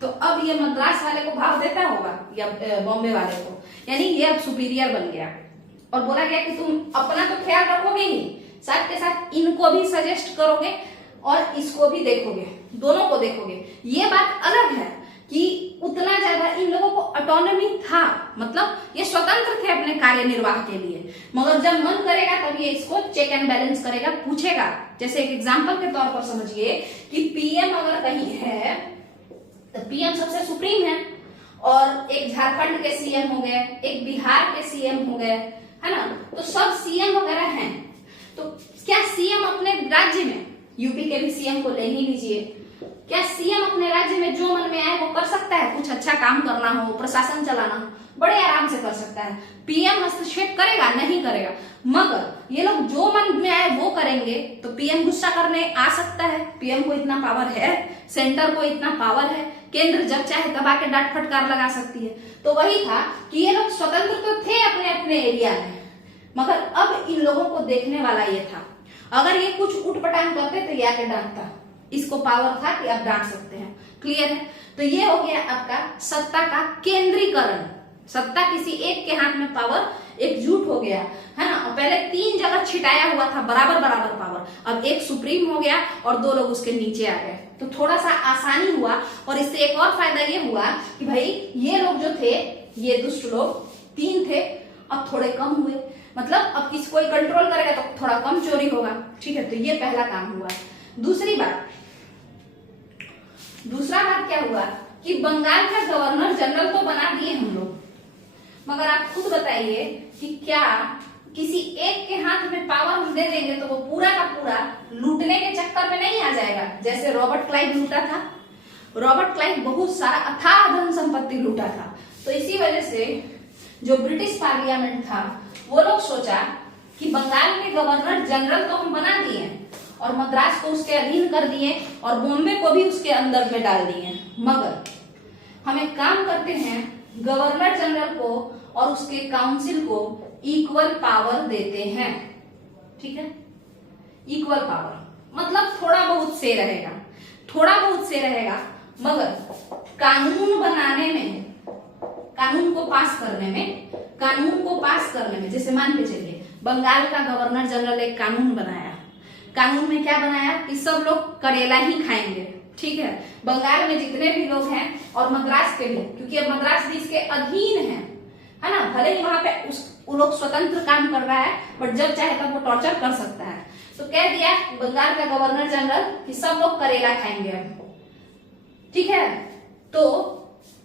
तो अब ये मद्रास वाले को भाव देता होगा या बॉम्बे वाले को, यानी ये अब सुपीरियर बन गया। और बोला गया कि तुम अपना तो ख्याल रखोगे ही, साथ के साथ इनको भी सजेस्ट करोगे और इसको भी देखोगे, दोनों को देखोगे। ये बात अलग है कि उतना ज्यादा इन लोगों को ऑटोनॉमी था, मतलब ये स्वतंत्र थे अपने कार्य निर्वाह के लिए, मगर जब मन करेगा तब ये इसको चेक एंड बैलेंस करेगा, पूछेगा। जैसे एक एग्जांपल के तौर पर समझिए कि पीएम अगर कहीं है तो पीएम सबसे सुप्रीम है, और एक झारखंड के सीएम हो गए, एक बिहार के सीएम हो गए, है ना, तो सब सीएम वगैरह हैं। तो क्या सीएम अपने राज्य में, यूपी के भी सीएम को ले ही लीजिए, क्या सीएम अपने राज्य में जो मन में आए वो कर सकता है? कुछ अच्छा काम करना हो, प्रशासन चलाना हो, बड़े आराम से कर सकता है। पीएम हस्तक्षेप करेगा? नहीं करेगा। मगर ये लोग जो मन में आए वो करेंगे तो पीएम गुस्सा करने आ सकता है। पीएम को इतना पावर है, सेंटर को इतना पावर है, केंद्र जब चाहे तब आके डांट फटकार लगा सकती है। तो वही था कि ये लोग स्वतंत्र तो थे अपने अपने एरिया में, मगर अब इन लोगों को देखने वाला ये था, अगर ये कुछ उठपटांग करते तो ये आके डांटता, इसको पावर था कि आप डांट सकते हैं। क्लियर है? तो ये हो गया आपका सत्ता का केंद्रीकरण। सत्ता किसी एक के हाथ में पावर एकजुट हो गया, है ना। और पहले 3 जगह छिटाया हुआ था बराबर बराबर पावर, अब एक सुप्रीम हो गया और 2 लोग उसके नीचे आ गए, तो थोड़ा सा आसानी हुआ। और इससे एक और फायदा ये हुआ कि भाई ये लोग जो थे, ये दुष्ट लोग 3 थे, अब थोड़े कम हुए, मतलब अब किसी कोई कंट्रोल करेगा तो थोड़ा कम चोरी होगा। ठीक है, तो ये पहला काम हुआ। दूसरा बात क्या हुआ कि बंगाल का गवर्नर जनरल तो बना दिए हम लोग, मगर आप खुद बताइए कि क्या किसी एक के हाथ में पावर हम दे देंगे तो वो पूरा का पूरा लूटने के चक्कर में नहीं आ जाएगा, जैसे रॉबर्ट क्लाइव लूटा था। रॉबर्ट क्लाइव बहुत सारा अथाह धन संपत्ति लूटा था। तो इसी वजह से जो ब्रिटिश पार्लियामेंट था वो लोग सोचा कि बंगाल के गवर्नर जनरल तो हम बना दिए और मद्रास को उसके अधीन कर दिए और बॉम्बे को भी उसके अंदर में डाल दिए, मगर हम एक काम करते हैं, गवर्नर जनरल को और उसके काउंसिल को इक्वल पावर देते हैं। ठीक है, इक्वल पावर मतलब थोड़ा बहुत से रहेगा, थोड़ा बहुत से रहेगा, मगर कानून बनाने में कानून को पास करने में जैसे मान के चलिए बंगाल का गवर्नर जनरल एक कानून बनाया। कानून में क्या बनाया कि सब लोग करेला ही खाएंगे, ठीक है। बंगाल में जितने भी लोग हैं और मद्रास के भी, क्योंकि अब मद्रास भी इसके अधीन है ना, भले ही वहां पे वो लोग स्वतंत्र काम कर रहा है, बट जब चाहे तब वो टॉर्चर कर सकता है। तो कह दिया बंगाल का गवर्नर जनरल कि सब लोग करेला खाएंगे अब, ठीक है। तो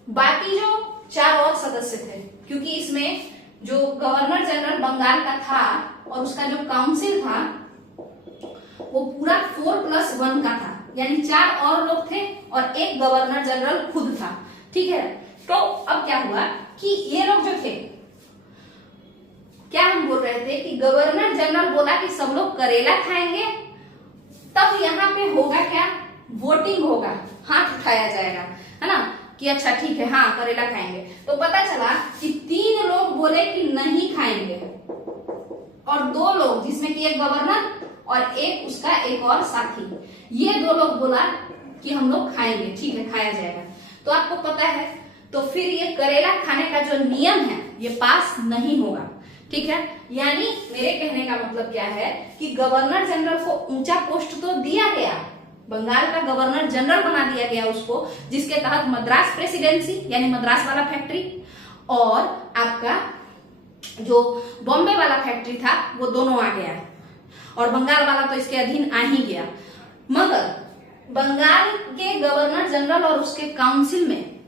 बाकी जो 4 और सदस्य थे, क्योंकि इसमें जो गवर्नर जनरल बंगाल का था और उसका जो काउंसिल था वो पूरा 4+1 का था, यानी 4 और लोग थे और एक गवर्नर जनरल खुद था, ठीक है। तो अब क्या हुआ कि ये लोग जो थे, क्या हम बोल रहे थे कि गवर्नर जनरल बोला कि सब लोग करेला खाएंगे, तब यहाँ पे होगा क्या, वोटिंग होगा, हाथ उठाया जाएगा, है ना, कि अच्छा ठीक है हाँ करेला खाएंगे। तो पता चला कि 3 लोग बोले कि नहीं खाएंगे और 2 लोग, जिसमें कि एक गवर्नर और एक उसका एक और साथी, ये 2 लोग बोला कि हम लोग खाएंगे, ठीक है खाया जाएगा। तो आपको पता है, तो फिर ये करेला खाने का जो नियम है ये पास नहीं होगा, ठीक है। यानी मेरे कहने का मतलब क्या है कि गवर्नर जनरल को ऊंचा पोस्ट तो दिया गया, बंगाल का गवर्नर जनरल बना दिया गया उसको, जिसके तहत मद्रास प्रेसिडेंसी यानी मद्रास वाला फैक्ट्री और आपका जो बॉम्बे वाला फैक्ट्री था वो दोनों आ गया, और बंगाल वाला तो इसके अधीन आ ही गया। मगर बंगाल के गवर्नर जनरल और उसके काउंसिल में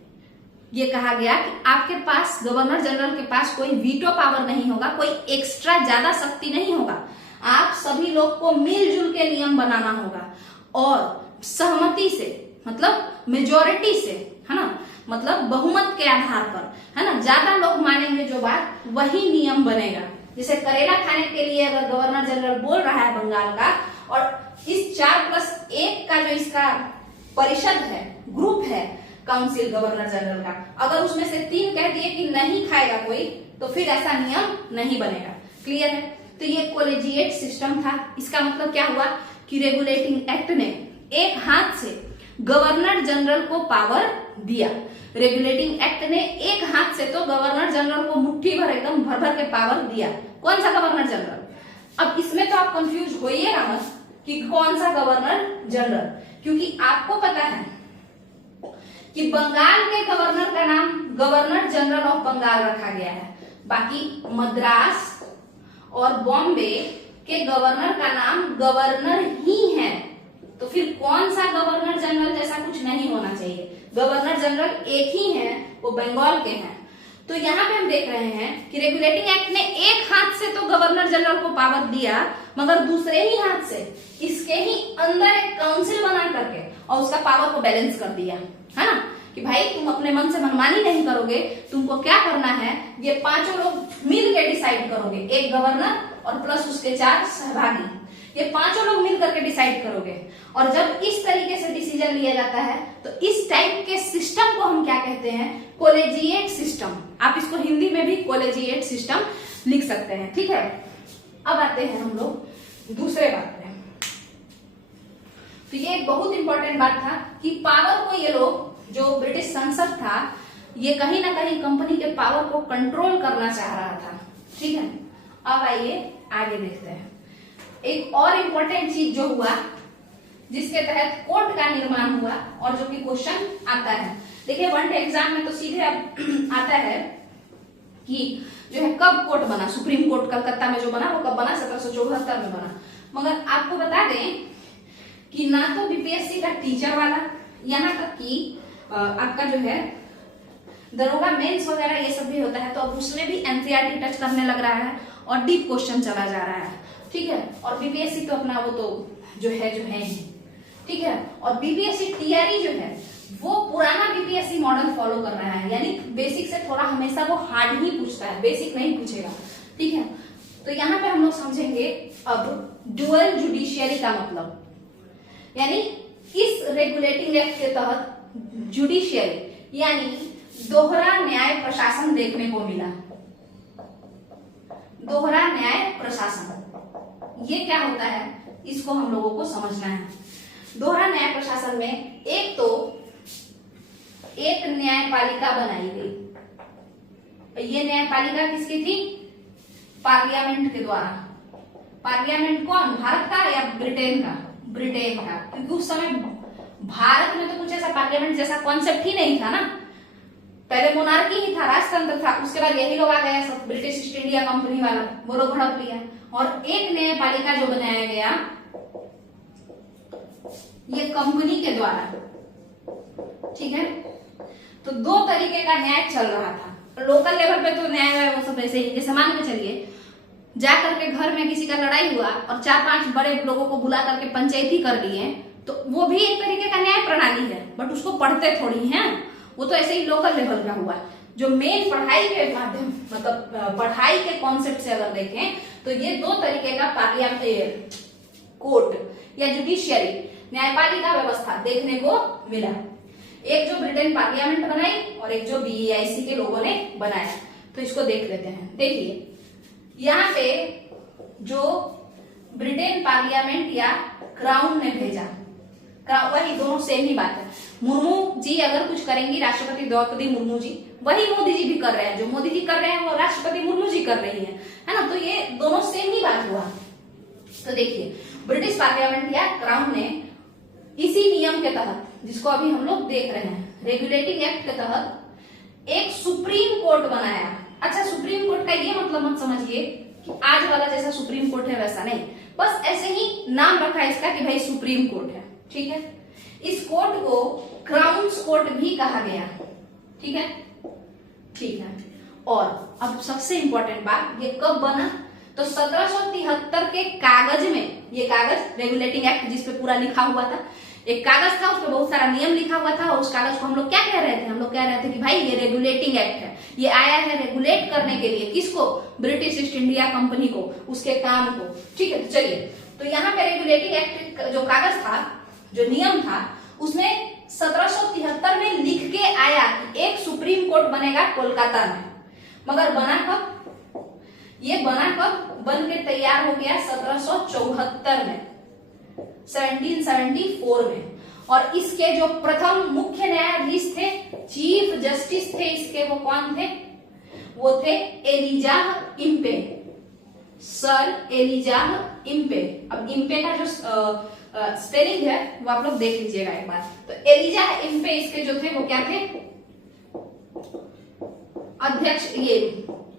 ये कहा गया कि आपके पास, गवर्नर जनरल के पास कोई वीटो पावर नहीं होगा, कोई एक्स्ट्रा ज्यादा शक्ति नहीं होगा, आप सभी लोग को मिलजुल के नियम बनाना होगा और सहमति से, मतलब मेजोरिटी से, है ना, मतलब बहुमत के आधार पर, है ना, ज्यादा लोग मानेंगे जो बात वही नियम बनेगा। जैसे करेला खाने के लिए अगर गवर्नर जनरल बोल रहा है बंगाल का, और इस 4+1 का जो इसका परिषद है, ग्रुप है काउंसिल गवर्नर जनरल का, अगर उसमें से 3 कह दिए कि नहीं खाएगा कोई, तो फिर ऐसा नियम नहीं बनेगा। क्लियर है। तो ये कॉलेजिएट सिस्टम था। इसका मतलब क्या हुआ कि रेगुलेटिंग एक्ट ने एक हाथ से गवर्नर जनरल को पावर दिया। रेगुलेटिंग एक्ट ने एक हाथ से तो गवर्नर जनरल को मुट्ठी भर, एकदम भर भर के पावर दिया। कौन सा गवर्नर जनरल? अब इसमें तो आप कंफ्यूज होइएगा मत कि कौन सा गवर्नर जनरल, क्योंकि आपको पता है कि बंगाल के गवर्नर का नाम गवर्नर जनरल ऑफ बंगाल रखा गया है, बाकी मद्रास और बॉम्बे के गवर्नर का नाम गवर्नर ही है। तो फिर कौन सा गवर्नर जनरल जैसा कुछ नहीं होना चाहिए। गवर्नर जनरल एक ही है, वो बंगाल के हैं। तो यहाँ पे हम देख रहे हैं कि रेगुलेटिंग एक्ट ने एक हाथ से तो गवर्नर जनरल को पावर दिया, मगर दूसरे ही हाथ से इसके ही अंदर एक काउंसिल बना करके और उसका पावर को बैलेंस कर दिया, है ना, कि भाई तुम अपने मन से मनमानी नहीं करोगे, तुमको क्या करना है, ये 5 लोग मिल के डिसाइड करोगे, एक गवर्नर और प्लस उसके 4 सहभागी, ये 5 लोग मिल करके डिसाइड करोगे। और जब इस तरीके से डिसीजन लिया जाता है तो इस टाइप के सिस्टम को हम क्या कहते हैं, कॉलेजिएट सिस्टम। आप इसको हिंदी में भी कॉलेजिएट सिस्टम लिख सकते हैं, ठीक है। अब आते हैं हम लोग दूसरे बात पे। तो ये एक बहुत इंपॉर्टेंट बात था कि पावर को ये लोग, जो ब्रिटिश संसद था, ये कहीं ना कहीं कंपनी के पावर को कंट्रोल करना चाह रहा था, ठीक है। अब आइए आगे देखते हैं। एक और इम्पोर्टेंट चीज जो हुआ, जिसके तहत कोर्ट का निर्माण हुआ और जो कि क्वेश्चन आता है, देखिए 1 एग्जाम में तो सीधे अब आता है कि जो है कब कोर्ट बना, सुप्रीम कोर्ट कलकत्ता में जो बना वो कब बना, 1774 में बना। मगर आपको बता दें कि ना तो बीपीएससी का टीचर वाला, यहाँ तक कि आपका जो है दरोगा मेंस वगैरह ये सब भी होता है, तो अब उसमें भी एनसीईआरटी टच करने लग रहा है और डीप क्वेश्चन चला जा रहा है, ठीक है। और बीपीएससी तो अपना वो तो जो है ही, ठीक है। और बीपीएससी टीआरई जो है वो पुराना बीपीएससी मॉडल फॉलो कर रहा है, यानी बेसिक से थोड़ा हमेशा वो हार्ड ही पूछता है, बेसिक नहीं पूछेगा, ठीक है। तो यहाँ पे हम लोग समझेंगे अब डुअल जुडिशियरी का मतलब, यानी इस रेगुलेटिंग एक्ट के तहत जुडिशियरी यानी दोहरा न्याय प्रशासन देखने को मिला। दोहरा न्याय प्रशासन ये क्या होता है, इसको हम लोगों को समझना है। दोहरा न्याय प्रशासन में एक तो एक न्यायपालिका बनाई गई, ये न्यायपालिका किसकी थी? पार्लियामेंट के द्वारा। पार्लियामेंट कौन? भारत का या ब्रिटेन का? ब्रिटेन का, क्योंकि उस समय भारत में तो कुछ ऐसा पार्लियामेंट जैसा कॉन्सेप्ट ही नहीं था ना। पहले मोनार्की ही था, राजतंत्र था, उसके बाद यही लोग आ गया सब ब्रिटिश ईस्ट इंडिया कंपनी वाला, वो लोग हड़प लिया। और एक न्यायपालिका जो बनाया गया ये कंपनी के द्वारा, ठीक है। तो दो तरीके का न्याय चल रहा था। लोकल लेवल पे तो न्याय है वो सब ऐसे ही, जैसे मान के चलिए जाकर के घर में किसी का लड़ाई हुआ और 4-5 बड़े लोगों को बुला करके पंचायती कर लिए, तो वो भी एक तरीके का न्याय प्रणाली है, बट उसको पढ़ते थोड़ी हैं, वो तो ऐसे ही लोकल लेवल का हुआ। जो मेन पढ़ाई के माध्यम मतलब पढ़ाई के कॉन्सेप्ट से अगर देखें तो ये दो तरीके का पार्लियामेंट कोर्ट या जुडिशियरी न्यायपालिका व्यवस्था देखने को मिला। एक जो ब्रिटेन पार्लियामेंट बनाई और एक जो बीईआईसी के लोगों ने बनाया। तो इसको देख लेते हैं। देखिए यहाँ पे जो ब्रिटेन पार्लियामेंट या क्राउन ने भेजा, वही दोनों सेम ही बात है। मुर्मू जी अगर कुछ करेंगी, राष्ट्रपति द्रौपदी मुर्मू जी, वही मोदी जी भी कर रहे हैं। जो मोदी जी कर रहे हैं वो राष्ट्रपति मुर्मू जी कर रही है ना। तो ये दोनों सेम ही बात हुआ। तो देखिए ब्रिटिश पार्लियामेंट या क्राउन ने इसी नियम के तहत, जिसको अभी हम लोग देख रहे हैं, रेगुलेटिंग एक्ट के तहत एक सुप्रीम कोर्ट बनाया। अच्छा, सुप्रीम कोर्ट का ये मतलब मत समझिए कि आज वाला जैसा सुप्रीम कोर्ट है वैसा नहीं, बस ऐसे ही नाम रखा है इसका कि भाई सुप्रीम कोर्ट है, ठीक है। इस कोर्ट को क्राउन्स कोर्ट भी कहा गया, ठीक है, ठीक है। और अब सबसे इंपॉर्टेंट बात, ये कब बना? तो 1773 के कागज में, ये कागज रेगुलेटिंग एक्ट जिसपे पूरा लिखा हुआ था, एक कागज था उसपे बहुत सारा नियम लिखा हुआ था, और उस कागज को हम लोग क्या कह रहे थे? हम लोग कह रहे थे कि भाई ये रेगुलेटिंग एक्ट है, ये आया है रेगुलेट करने के लिए। किसको? ब्रिटिश ईस्ट इंडिया कंपनी को, उसके काम को, ठीक है। चलिए, तो यहाँ पे रेगुलेटिंग एक्ट जो कागज था, जो नियम था, उसमें 1773 में लिख के आया कि एक सुप्रीम कोर्ट बनेगा कोलकाता में। मगर बना कब? ये बना कब? बन के तैयार हो गया 1774 में, 1774 में। और इसके जो प्रथम मुख्य न्यायाधीश थे, चीफ जस्टिस थे इसके, वो कौन थे? वो थे Elijah Impey, sir Elijah Impey. अब इम्पे का जो स्पेलिंग है वो आप लोग देख लीजिएगा एक बार। तो एलिजाह इम्पे इसके जो थे वो क्या थे? अध्यक्ष, ये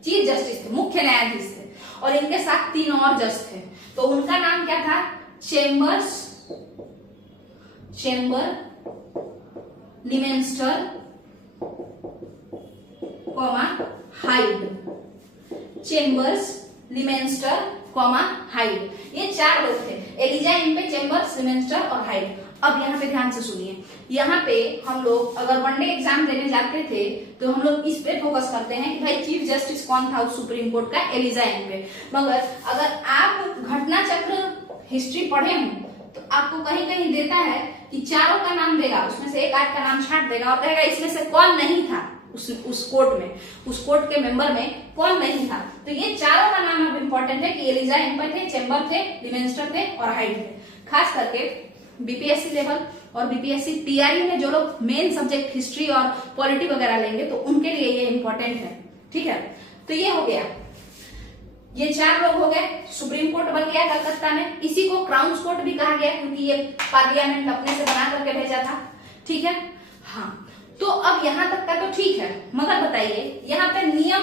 चीफ जस्टिस थे, मुख्य न्यायाधीश थे। और इनके साथ 3 और जज थे। तो उनका नाम क्या था? Chamber, Limenster, Hyde. Chambers, Limenster, Hyde, ये 4 लोग थे। एलिजा इम्पे, चेम्बर्स, लिमेंस्टर और हाइड। अब यहाँ पे ध्यान से सुनिए, यहाँ पे हम लोग अगर वनडे एग्जाम देने जाते थे तो हम लोग इस पे फोकस करते हैं कि भाई चीफ जस्टिस कौन था उस सुप्रीम कोर्ट का? Elijah Impey. मगर अगर आप घटना चक्र हिस्ट्री पढ़े हों तो आपको कहीं कहीं देता है कि चारों का नाम देगा, उसमें से एक आध का नाम छांट देगा और कहेगा इसमें से कौन नहीं था उस कोर्ट में, उस कोर्ट के मेंबर में कौन नहीं था। तो ये चारों का नाम अब इंपॉर्टेंट है कि एलिजा इम्पे थे, चेम्बर थे, लिमेंस्टर थे और हाइड थे। खास करके बीपीएससी लेवल और बीपीएससी टीआरई में जो लोग मेन सब्जेक्ट हिस्ट्री और पॉलिटी वगैरह लेंगे तो उनके लिए ये इंपॉर्टेंट है, ठीक है। तो ये हो गया, ये 4 लोग हो गए। सुप्रीम कोर्ट बन गया कलकत्ता में। इसी को क्राउन कोर्ट भी कहा गया क्योंकि ये पार्लियामेंट अपने से बना करके भेजा था, ठीक है। हाँ, तो अब यहां तक का तो ठीक है, मगर बताइए यहाँ पे नियम,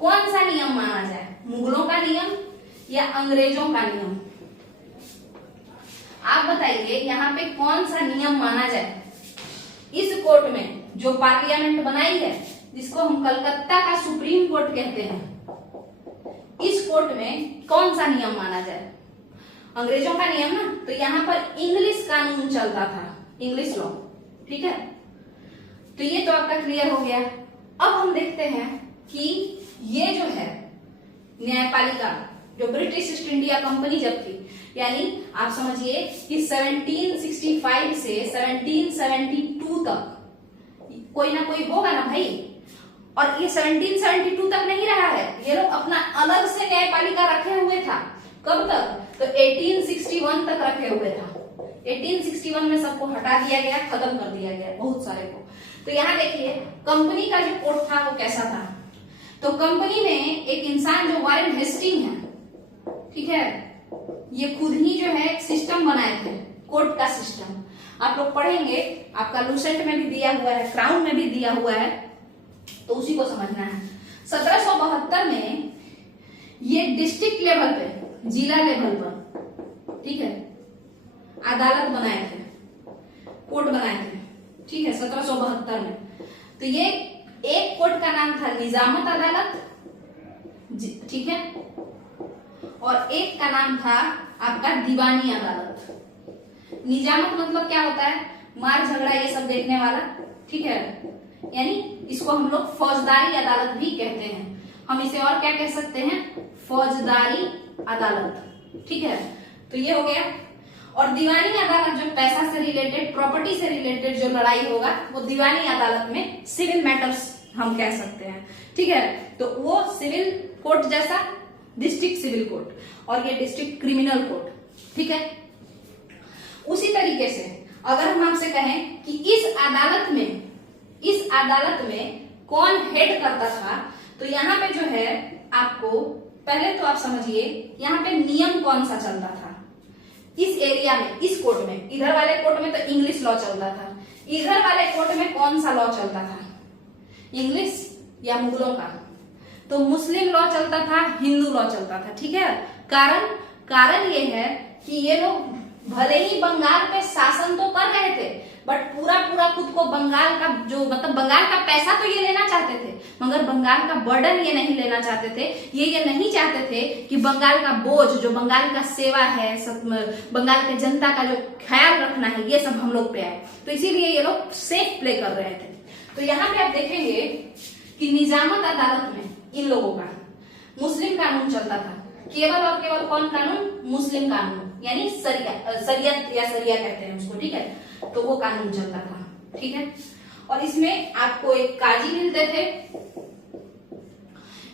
कौन सा नियम माना जाए? मुगलों का नियम या अंग्रेजों का नियम? आप बताइए यहाँ पे कौन सा नियम माना जाए? इस कोर्ट में जो पार्लियामेंट बनाई है, जिसको हम कलकत्ता का सुप्रीम कोर्ट कहते हैं, इस कोर्ट में कौन सा नियम माना जाए? अंग्रेजों का नियम ना। तो यहाँ पर इंग्लिश कानून चलता था, इंग्लिश लॉ, ठीक है। तो ये तो आपका क्लियर हो गया। अब हम देखते हैं कि ये जो है न्यायपालिका, जो ब्रिटिश ईस्ट इंडिया कंपनी जब थी, यानी आप समझिए कि 1765 से 1772 तक कोई ना कोई होगा ना भाई। और ये 1772 तक नहीं रहा है, ये लोग अपना अलग से न्यायपालिका रखे हुए था। कब तक? तो 1861 तक रखे हुए था। 1861 में सबको हटा दिया गया, खत्म कर दिया गया बहुत सारे को। तो यहाँ देखिए कंपनी का जो कोर्ट था वो कैसा था? तो कंपनी में एक इंसान जो वॉरेन हेस्टिंग है, ठीक है, ये खुद ही जो है एक सिस्टम बनाए थे, कोर्ट का सिस्टम। आप लोग पढ़ेंगे, आपका लूसेंट में भी दिया हुआ है, क्राउन में भी दिया हुआ है, तो उसी को समझना है। 1772 में ये डिस्ट्रिक्ट लेवल पे, जिला लेवल पर, ठीक है, अदालत बनाए थे, कोर्ट बनाए थे, ठीक है, 1772 में। तो ये एक कोर्ट का नाम था निजामत अदालत, ठीक है, और एक का नाम था आपका दीवानी अदालत। निजामत मतलब क्या होता है, मार झगड़ा ये सब देखने वाला, ठीक है, यानी इसको हम लोग फौजदारी अदालत भी कहते हैं। हम इसे और क्या कह सकते हैं, फौजदारी अदालत, ठीक है। तो ये हो गया। और दीवानी अदालत जो पैसा से रिलेटेड, प्रॉपर्टी से रिलेटेड जो लड़ाई होगा, वो दीवानी अदालत में सिविल मैटर्स हम कह सकते हैं, ठीक है। तो वो सिविल कोर्ट जैसा डिस्ट्रिक्ट सिविल कोर्ट, और ये डिस्ट्रिक्ट क्रिमिनल कोर्ट, ठीक है। उसी तरीके से अगर हम आपसे कहें कि इस अदालत में कौन हेड करता था, तो यहाँ पे जो है आपको पहले तो आप समझिए यहाँ पे नियम कौन सा चलता था इस एरिया में, इस कोर्ट में। इधर वाले कोर्ट में तो इंग्लिश लॉ चलता था, इधर वाले कोर्ट में कौन सा लॉ चलता था, इंग्लिश या मुगलों का? तो मुस्लिम लॉ चलता था, हिंदू लॉ चलता था, ठीक है। कारण ये है कि ये लोग भले ही बंगाल पे शासन तो कर रहे थे, बट पूरा खुद को बंगाल का जो मतलब बंगाल का पैसा तो ये लेना चाहते थे, मगर बंगाल का बर्डन ये नहीं लेना चाहते थे। ये नहीं चाहते थे कि बंगाल का बोझ, जो बंगाल का सेवा है, बंगाल के जनता का जो ख्याल रखना है, ये सब हम लोग पे आए। तो इसीलिए ये लोग सेफ प्ले कर रहे थे। तो यहाँ पे आप देखेंगे कि निजामत अदालत में इन लोगों का मुस्लिम कानून चलता था, केवल और केवल कौन कानून, मुस्लिम कानून, यानी शरीयत या शरिया कहते हैं उसको, ठीक है। तो वो कानून चलता था, ठीक है। और इसमें आपको एक काजी मिलते थे,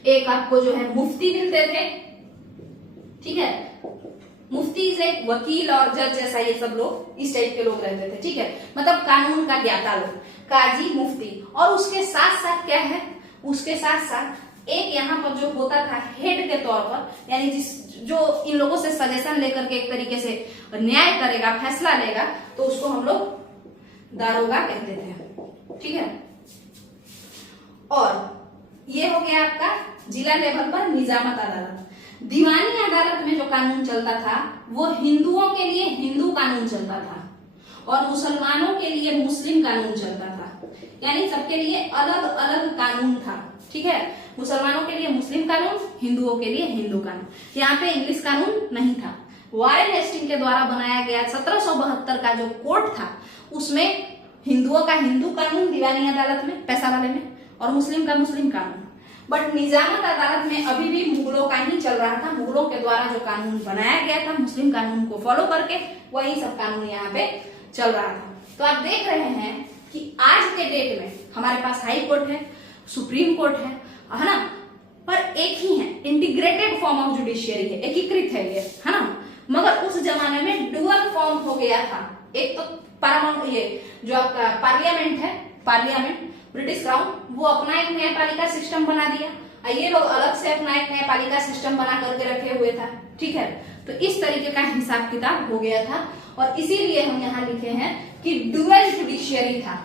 एक आपको जो है मुफ्ती मिलते थे, ठीक है। मुफ्ती से वकील और जज जैसा ये सब लोग इस टाइप के लोग रहते थे, ठीक है, मतलब कानून का ज्ञाता लोग, काजी मुफ्ती। और उसके साथ साथ क्या है, उसके साथ साथ एक यहाँ पर जो होता था हेड के तौर पर, यानी जो इन लोगों से सजेशन लेकर के एक तरीके से न्याय करेगा, फैसला लेगा, तो उसको हम लोग दारोगा कहते थे, ठीक है। और ये हो गया आपका जिला लेवल पर निजामत अदालत। दीवानी अदालत में जो कानून चलता था वो हिंदुओं के लिए हिंदू कानून चलता था और मुसलमानों के लिए मुस्लिम कानून चलता था, यानी सबके लिए अलग अलग कानून था, ठीक है। मुसलमानों के लिए मुस्लिम कानून, हिंदुओं के लिए हिंदू कानून। यहाँ पे इंग्लिश कानून नहीं था। वॉरेन हेस्टिंग के द्वारा बनाया गया 1772 का जो कोर्ट था, उसमें हिंदुओं का हिंदू कानून दीवानी अदालत में, पैसा वाले में, और मुस्लिम का मुस्लिम कानून। बट निजामत अदालत में अभी भी मुगलों का ही चल रहा था। मुगलों के द्वारा जो कानून बनाया गया था मुस्लिम कानून को फॉलो करके, वही सब कानून यहाँ पे चल रहा था। तो आप देख रहे हैं कि आज के डेट में हमारे पास हाई कोर्ट है, सुप्रीम कोर्ट है ना, पर एक ही है, इंटीग्रेटेड फॉर्म ऑफ जुडिशियरी है, एकीकृत है ये, है ना। मगर उस जमाने में डुअल फॉर्म हो गया था। एक तो पार्लियामेंट, ये जो आपका पार्लियामेंट है, पार्लियामेंट ब्रिटिश क्राउन, वो अपना एक न्यायपालिका सिस्टम बना दिया, ये लोग अलग से अपना एक न्यायपालिका सिस्टम बना करके रखे हुए था, ठीक है। तो इस तरीके का हिसाब किताब हो गया था, और इसीलिए हम यहाँ लिखे हैं कि डुअल जुडिशियरी था,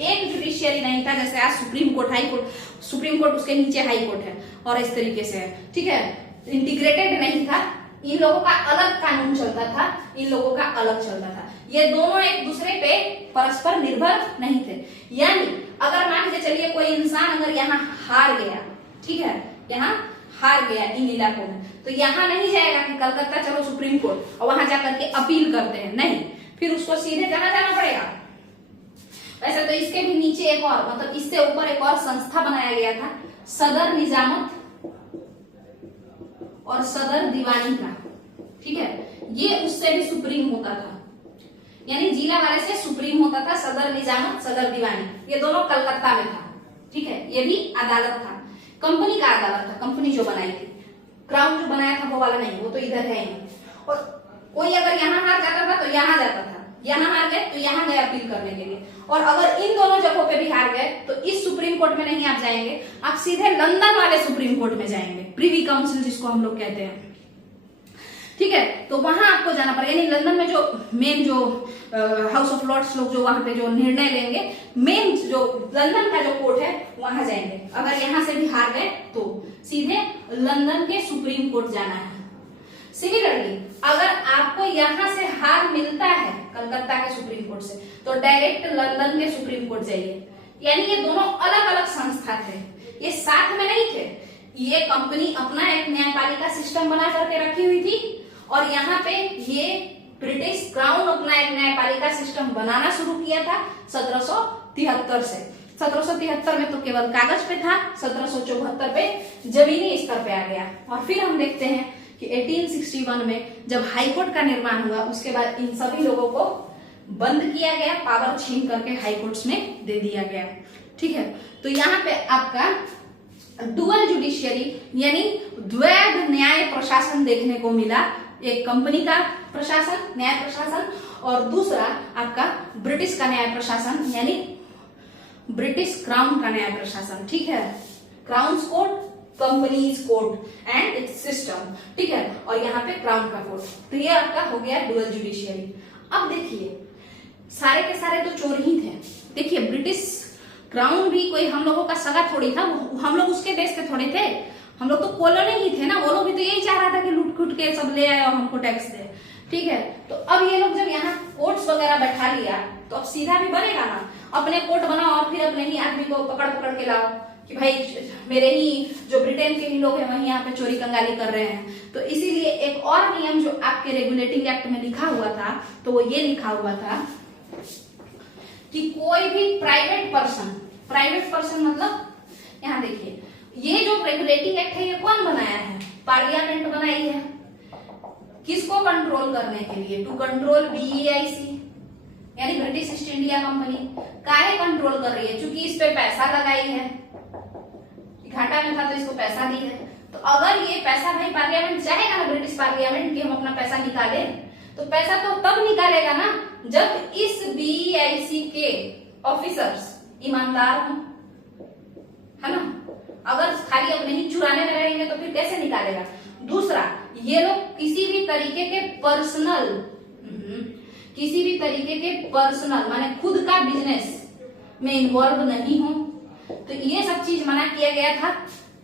एक जुडिशियरी नहीं था। जैसे आज supreme court, high court, supreme court उसके नीचे हाई कोर्ट है, और इस तरीके से है, ठीक है। इंटीग्रेटेड नहीं था, इन लोगों का अलग कानून चलता था, इन लोगों का अलग चलता था। ये दोनों एक दूसरे पे परस्पर निर्भर नहीं थे। यानी अगर मान के चलिए कोई इंसान अगर यहाँ हार गया, ठीक है, यहाँ हार गया इन इलाकों में, तो यहाँ नहीं जाएगा कि कलकत्ता चलो सुप्रीम कोर्ट और वहां जाकर के अपील करते हैं, नहीं, फिर उसको सीधे कहाँ जाना पड़ेगा। वैसे तो इसके भी नीचे एक और, मतलब इससे ऊपर एक और संस्था बनाया गया था, सदर निजामत और सदर दीवानी का, ठीक है। ये उससे भी सुप्रीम होता था, यानी जिला वाले से सुप्रीम होता था, सदर निजामत, सदर दीवानी, ये दोनों कलकत्ता में था, ठीक है। ये भी अदालत था, कंपनी का अदालत था, कंपनी जो बनाई थी। क्राउन जो बनाया था वो वाला नहीं, वो तो इधर है ही। और कोई अगर यहाँ हार जाता था तो यहाँ जाता था, यहाँ हार गए तो यहाँ गए अपील करने के लिए, और अगर इन दोनों जगहों पे भी हार गए तो इस सुप्रीम कोर्ट में नहीं आप जाएंगे, आप सीधे लंदन वाले सुप्रीम कोर्ट में जाएंगे, प्रिवी काउंसिल जिसको हम लोग कहते हैं, ठीक है। तो वहां आपको जाना पड़ेगा, यानी लंदन में जो मेन जो हाउस ऑफ लॉर्ड्स लोग जो वहां पे जो निर्णय लेंगे, मेन जो लंदन का जो कोर्ट है वहां जाएंगे। अगर यहां से भी हार गए तो सीधे लंदन के सुप्रीम कोर्ट जाना है। सिमिलरली अगर आपको यहां से हार मिलता है कलकत्ता के सुप्रीम कोर्ट से, तो डायरेक्ट लंदन के सुप्रीम कोर्ट जाइए। यानी ये दोनों अलग अलग संस्था थे, ये साथ में नहीं थे। ये कंपनी अपना एक न्यायपालिका सिस्टम बना करके रखी हुई थी, और यहाँ पे ये ब्रिटिश क्राउन अपना एक न्यायपालिका सिस्टम बनाना शुरू किया था 1773 से। 1773 में तो केवल कागज पे था, 1774 पे जमीनी स्तर पे आ गया। और फिर हम देखते हैं कि 1861 में जब हाईकोर्ट का निर्माण हुआ, उसके बाद इन सभी लोगों को बंद किया गया, पावर छीन करके हाईकोर्ट्स में दे दिया गया, ठीक है। तो यहाँ पे आपका डुअल जुडिशियरी यानी द्वैध न्याय प्रशासन देखने को मिला। एक कंपनी का प्रशासन, न्याय प्रशासन, और दूसरा आपका ब्रिटिश का न्याय प्रशासन यानी ब्रिटिश क्राउन का न्याय प्रशासन, ठीक है। Crown court, companies court and it's system, ठीक है। और यहाँ पे क्राउन का कोर्ट, तो ये आपका हो गया डुअल जुडिशियरी। अब देखिए सारे के सारे तो चोर ही थे। देखिए ब्रिटिश क्राउन भी कोई हम लोगों का सगा थोड़ी था, हम लोग उसके देश के थोड़े थे, हम लोग तो कॉलोनी ही थे ना। वो लोग भी तो यही चाह रहा था कि लूट खुट के सब ले आए और हमको टैक्स दे, ठीक है। तो अब ये लोग जब यहाँ कोर्ट्स वगैरह बैठा लिया, तो अब सीधा भी बनेगा ना, अपने कोर्ट बनाओ और फिर अपने ही आदमी को पकड़ पकड़ के लाओ कि भाई मेरे ही जो ब्रिटेन के ही लोग हैं वही यहाँ पे चोरी कंगाली कर रहे हैं। तो इसीलिए एक और नियम जो आपके रेगुलेटिंग एक्ट में लिखा हुआ था, तो वो ये लिखा हुआ था कि कोई भी प्राइवेट पर्सन मतलब यहाँ देखिए, ये जो रेगुलेटिंग एक्ट है ये कौन बनाया है? पार्लियामेंट बनाई है। किसको कंट्रोल करने के लिए? टू कंट्रोल BEIC यानी ब्रिटिश ईस्ट इंडिया कंपनी। काहे कंट्रोल कर रही है? क्योंकि इस पे पैसा लगाई है, घाटा में था तो इसको पैसा दी है। तो अगर ये पैसा भाई पार्लियामेंट चाहेगा ना, ब्रिटिश पार्लियामेंट कि हम अपना पैसा निकाले, तो पैसा तो तब निकालेगा ना जब इस BEIC के ऑफिसर्स ईमानदार हों, है ना। अगर खाली अपने ही चुराने में रहेंगे तो फिर कैसे निकालेगा? दूसरा, ये लोग किसी भी तरीके के पर्सनल माने खुद का बिजनेस में इन्वॉल्व नहीं हो। तो ये सब चीज मना किया गया था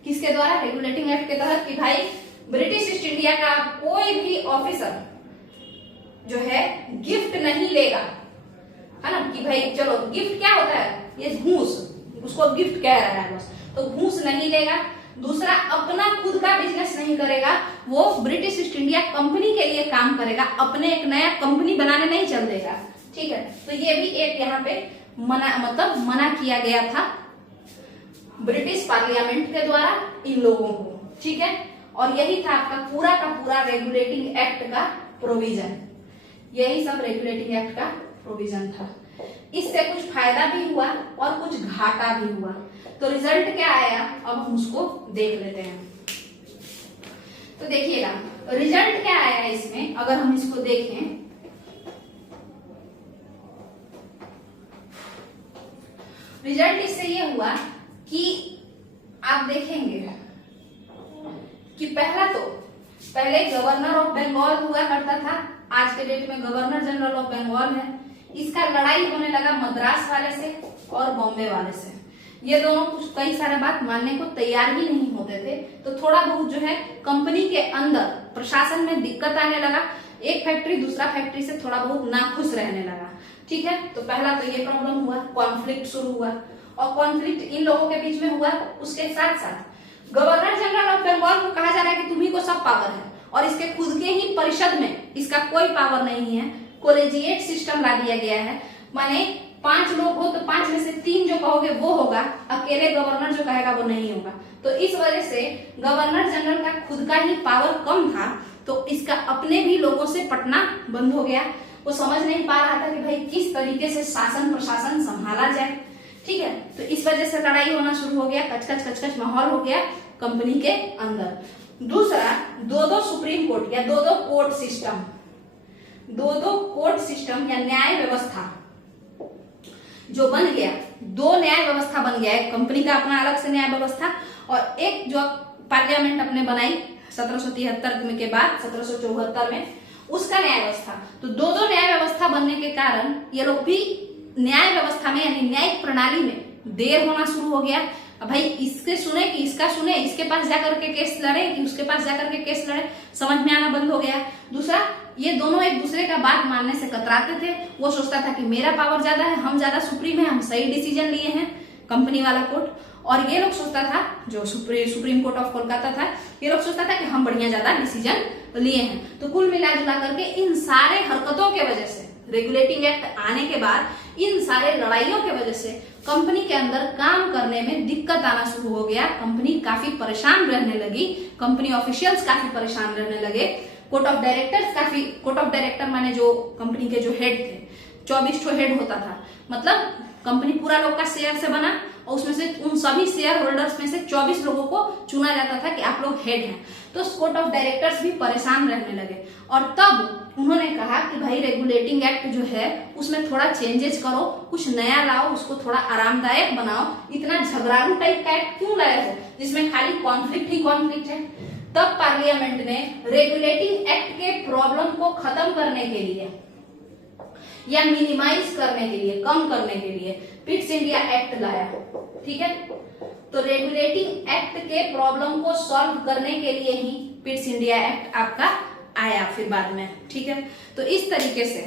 किसके द्वारा? रेगुलेटिंग एक्ट के तहत, कि भाई ब्रिटिश ईस्ट इंडिया का कोई भी ऑफिसर जो है गिफ्ट नहीं लेगा, है ना। कि भाई चलो गिफ्ट क्या होता है? ये घूस, उसको गिफ्ट कह रहा है बस, तो घूस नहीं लेगा। दूसरा, अपना खुद का बिजनेस नहीं करेगा, वो ब्रिटिश ईस्ट इंडिया कंपनी के लिए काम करेगा, अपने एक नया कंपनी बनाने नहीं चल देगा, ठीक है। तो ये भी एक यहाँ पे मना किया गया था ब्रिटिश पार्लियामेंट के द्वारा इन लोगों को, ठीक है। और यही था आपका पूरा का पूरा रेगुलेटिंग एक्ट का प्रोविजन। यही सब रेगुलेटिंग एक्ट का प्रोविजन था। इससे कुछ फायदा भी हुआ और कुछ घाटा भी हुआ। तो रिजल्ट क्या आया, अब हम उसको देख लेते हैं। तो देखिएगा रिजल्ट क्या आया इसमें, अगर हम इसको देखें, रिजल्ट इससे ये हुआ कि आप देखेंगे कि पहले गवर्नर ऑफ बंगाल हुआ करता था, आज के डेट में गवर्नर जनरल ऑफ बंगाल है। इसका लड़ाई होने लगा मद्रास वाले से और बॉम्बे वाले से। ये दोनों कुछ कई सारे बात मानने को तैयार ही नहीं होते थे, तो थोड़ा बहुत जो है कंपनी के अंदर प्रशासन में दिक्कत आने लगा। एक फैक्ट्री दूसरा फैक्ट्री से थोड़ा बहुत नाखुश रहने लगा, ठीक है। तो पहला तो ये प्रॉब्लम हुआ, कॉन्फ्लिक्ट शुरू हुआ, और कॉन्फ्लिक्ट इन लोगों के बीच में हुआ। उसके साथ साथ गवर्नर जनरल ऑफ बंगाल को कहा जा रहा है कि तुम्ही को सब पावर है, और इसके खुद के ही परिषद में इसका कोई पावर नहीं है। कोलेजिएट सिस्टम ला दिया गया है, माने 5 लोग हो तो 5 में से 3 जो कहोगे वो होगा, अकेले गवर्नर जो कहेगा वो नहीं होगा। तो इस वजह से गवर्नर जनरल का खुद का ही पावर कम था, तो इसका अपने भी लोगों से पटना बंद हो गया। वो समझ नहीं पा रहा था कि भाई किस तरीके से शासन प्रशासन संभाला जाए, ठीक है। तो इस वजह से लड़ाई होना शुरू हो गया, कचकच माहौल हो गया कंपनी के अंदर। दूसरा, 2-2 सुप्रीम कोर्ट या 2-2 कोर्ट सिस्टम, 2-2 कोर्ट सिस्टम या न्याय व्यवस्था जो बन गया, 2 न्याय व्यवस्था व्यवस्था बन गया है, कंपनी का अपना अलग से न्याय व्यवस्था, और एक जो पार्लियामेंट अपने बनाई 1773 के बाद 1774 में उसका न्याय व्यवस्था। तो दो दो न्याय व्यवस्था बनने के कारण ये लोग भी न्याय व्यवस्था में यानी न्यायिक प्रणाली में देर होना शुरू हो गया। अब भाई इसके सुने कि इसका सुने, इसके पास जाकर के केस लड़े कि उसके पास जाकर के केस लड़े, समझ में आना बंद हो गया। दूसरा, ये दोनों एक दूसरे का बात मानने से कतराते थे। वो सोचता था कि मेरा पावर ज्यादा है, हम ज्यादा सुप्रीम है, हम सही डिसीजन लिए हैं, कंपनी वाला कोर्ट, और ये लोग सोचता था, जो सुप्रीम कोर्ट ऑफ कोलकाता था, ये लोग सोचता था कि हम बढ़िया ज्यादा डिसीजन लिए हैं। तो कुल मिला जुला करके इन सारे हरकतों के वजह से, रेगुलेटिंग एक्ट आने के बाद इन सारे लड़ाइयों के वजह से कंपनी के अंदर काम करने में दिक्कत आना शुरू हो गया। कंपनी काफी परेशान रहने लगी, कंपनी ऑफिशियल्स काफी परेशान रहने लगे, कोर्ट ऑफ डायरेक्टर माने जो कंपनी के जो हेड थे, 24 ठो हेड होता था, मतलब कंपनी पूरा लोग का शेयर से बना और उसमें से उन सभी शेयर होल्डर्स में से 24 लोगों को चुना जाता था कि आप लोग हेड हैं। तो कोर्ट ऑफ डायरेक्टर्स भी परेशान रहने लगे और तब उन्होंने कहा कि भाई रेगुलेटिंग एक्ट जो है उसमें थोड़ा चेंजेस करो, कुछ नया लाओ, उसको थोड़ा आरामदायक बनाओ। इतना झगड़ालू टाइप का एक्ट क्यों लाए हो जिसमें खाली कॉन्फ्लिक्ट ही कॉन्फ्लिक्ट है। तब पार्लियामेंट ने रेगुलेटिंग एक्ट के प्रॉब्लम को खत्म करने के लिए या मिनिमाइज करने के लिए, कम करने के लिए पिट्स इंडिया एक्ट लाया। ठीक है, तो रेगुलेटिंग एक्ट के प्रॉब्लम को सॉल्व करने के लिए ही पिट्स इंडिया एक्ट आपका आया फिर बाद में। ठीक है, तो इस तरीके से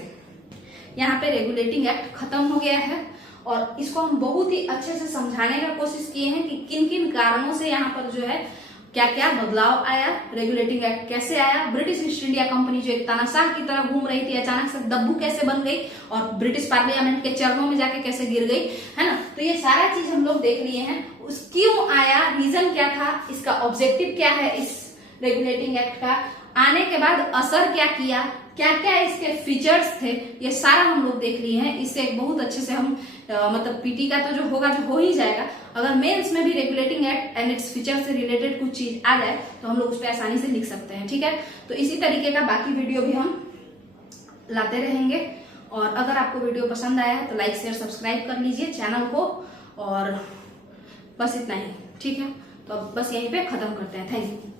यहाँ पे रेगुलेटिंग एक्ट खत्म हो गया है और इसको हम बहुत ही अच्छे से समझाने का कोशिश किए हैं कि किन किन कारणों से यहाँ पर जो है क्या क्या बदलाव आया, रेगुलेटिंग एक्ट कैसे आया, ब्रिटिश ईस्ट इंडिया कंपनी जो एक तानाशाह की तरह घूम रही थी अचानक से दब्बू कैसे बन गई और ब्रिटिश पार्लियामेंट के चरणों में जाके कैसे गिर गई, है ना। तो ये सारा चीज हम लोग देख लिए हैं। क्यों आया, रीजन क्या था, इसका ऑब्जेक्टिव क्या है इस रेगुलेटिंग एक्ट का, आने के बाद असर क्या किया, क्या क्या इसके फीचर्स थे, ये सारा हम लोग देख लिए हैं। इससे बहुत अच्छे से हम मतलब पीटी का तो जो होगा जो हो ही जाएगा, अगर मेंस में भी regulating act and its feature से रिलेटेड कुछ चीज आ जाए तो हम लोग उस पर आसानी से लिख सकते हैं। ठीक है, तो इसी तरीके का बाकी वीडियो भी हम लाते रहेंगे और अगर आपको वीडियो पसंद आया है तो लाइक शेयर सब्सक्राइब कर लीजिए चैनल को, और बस इतना ही। ठीक है, तो अब बस यहीं पे खत्म करते हैं। Thank you.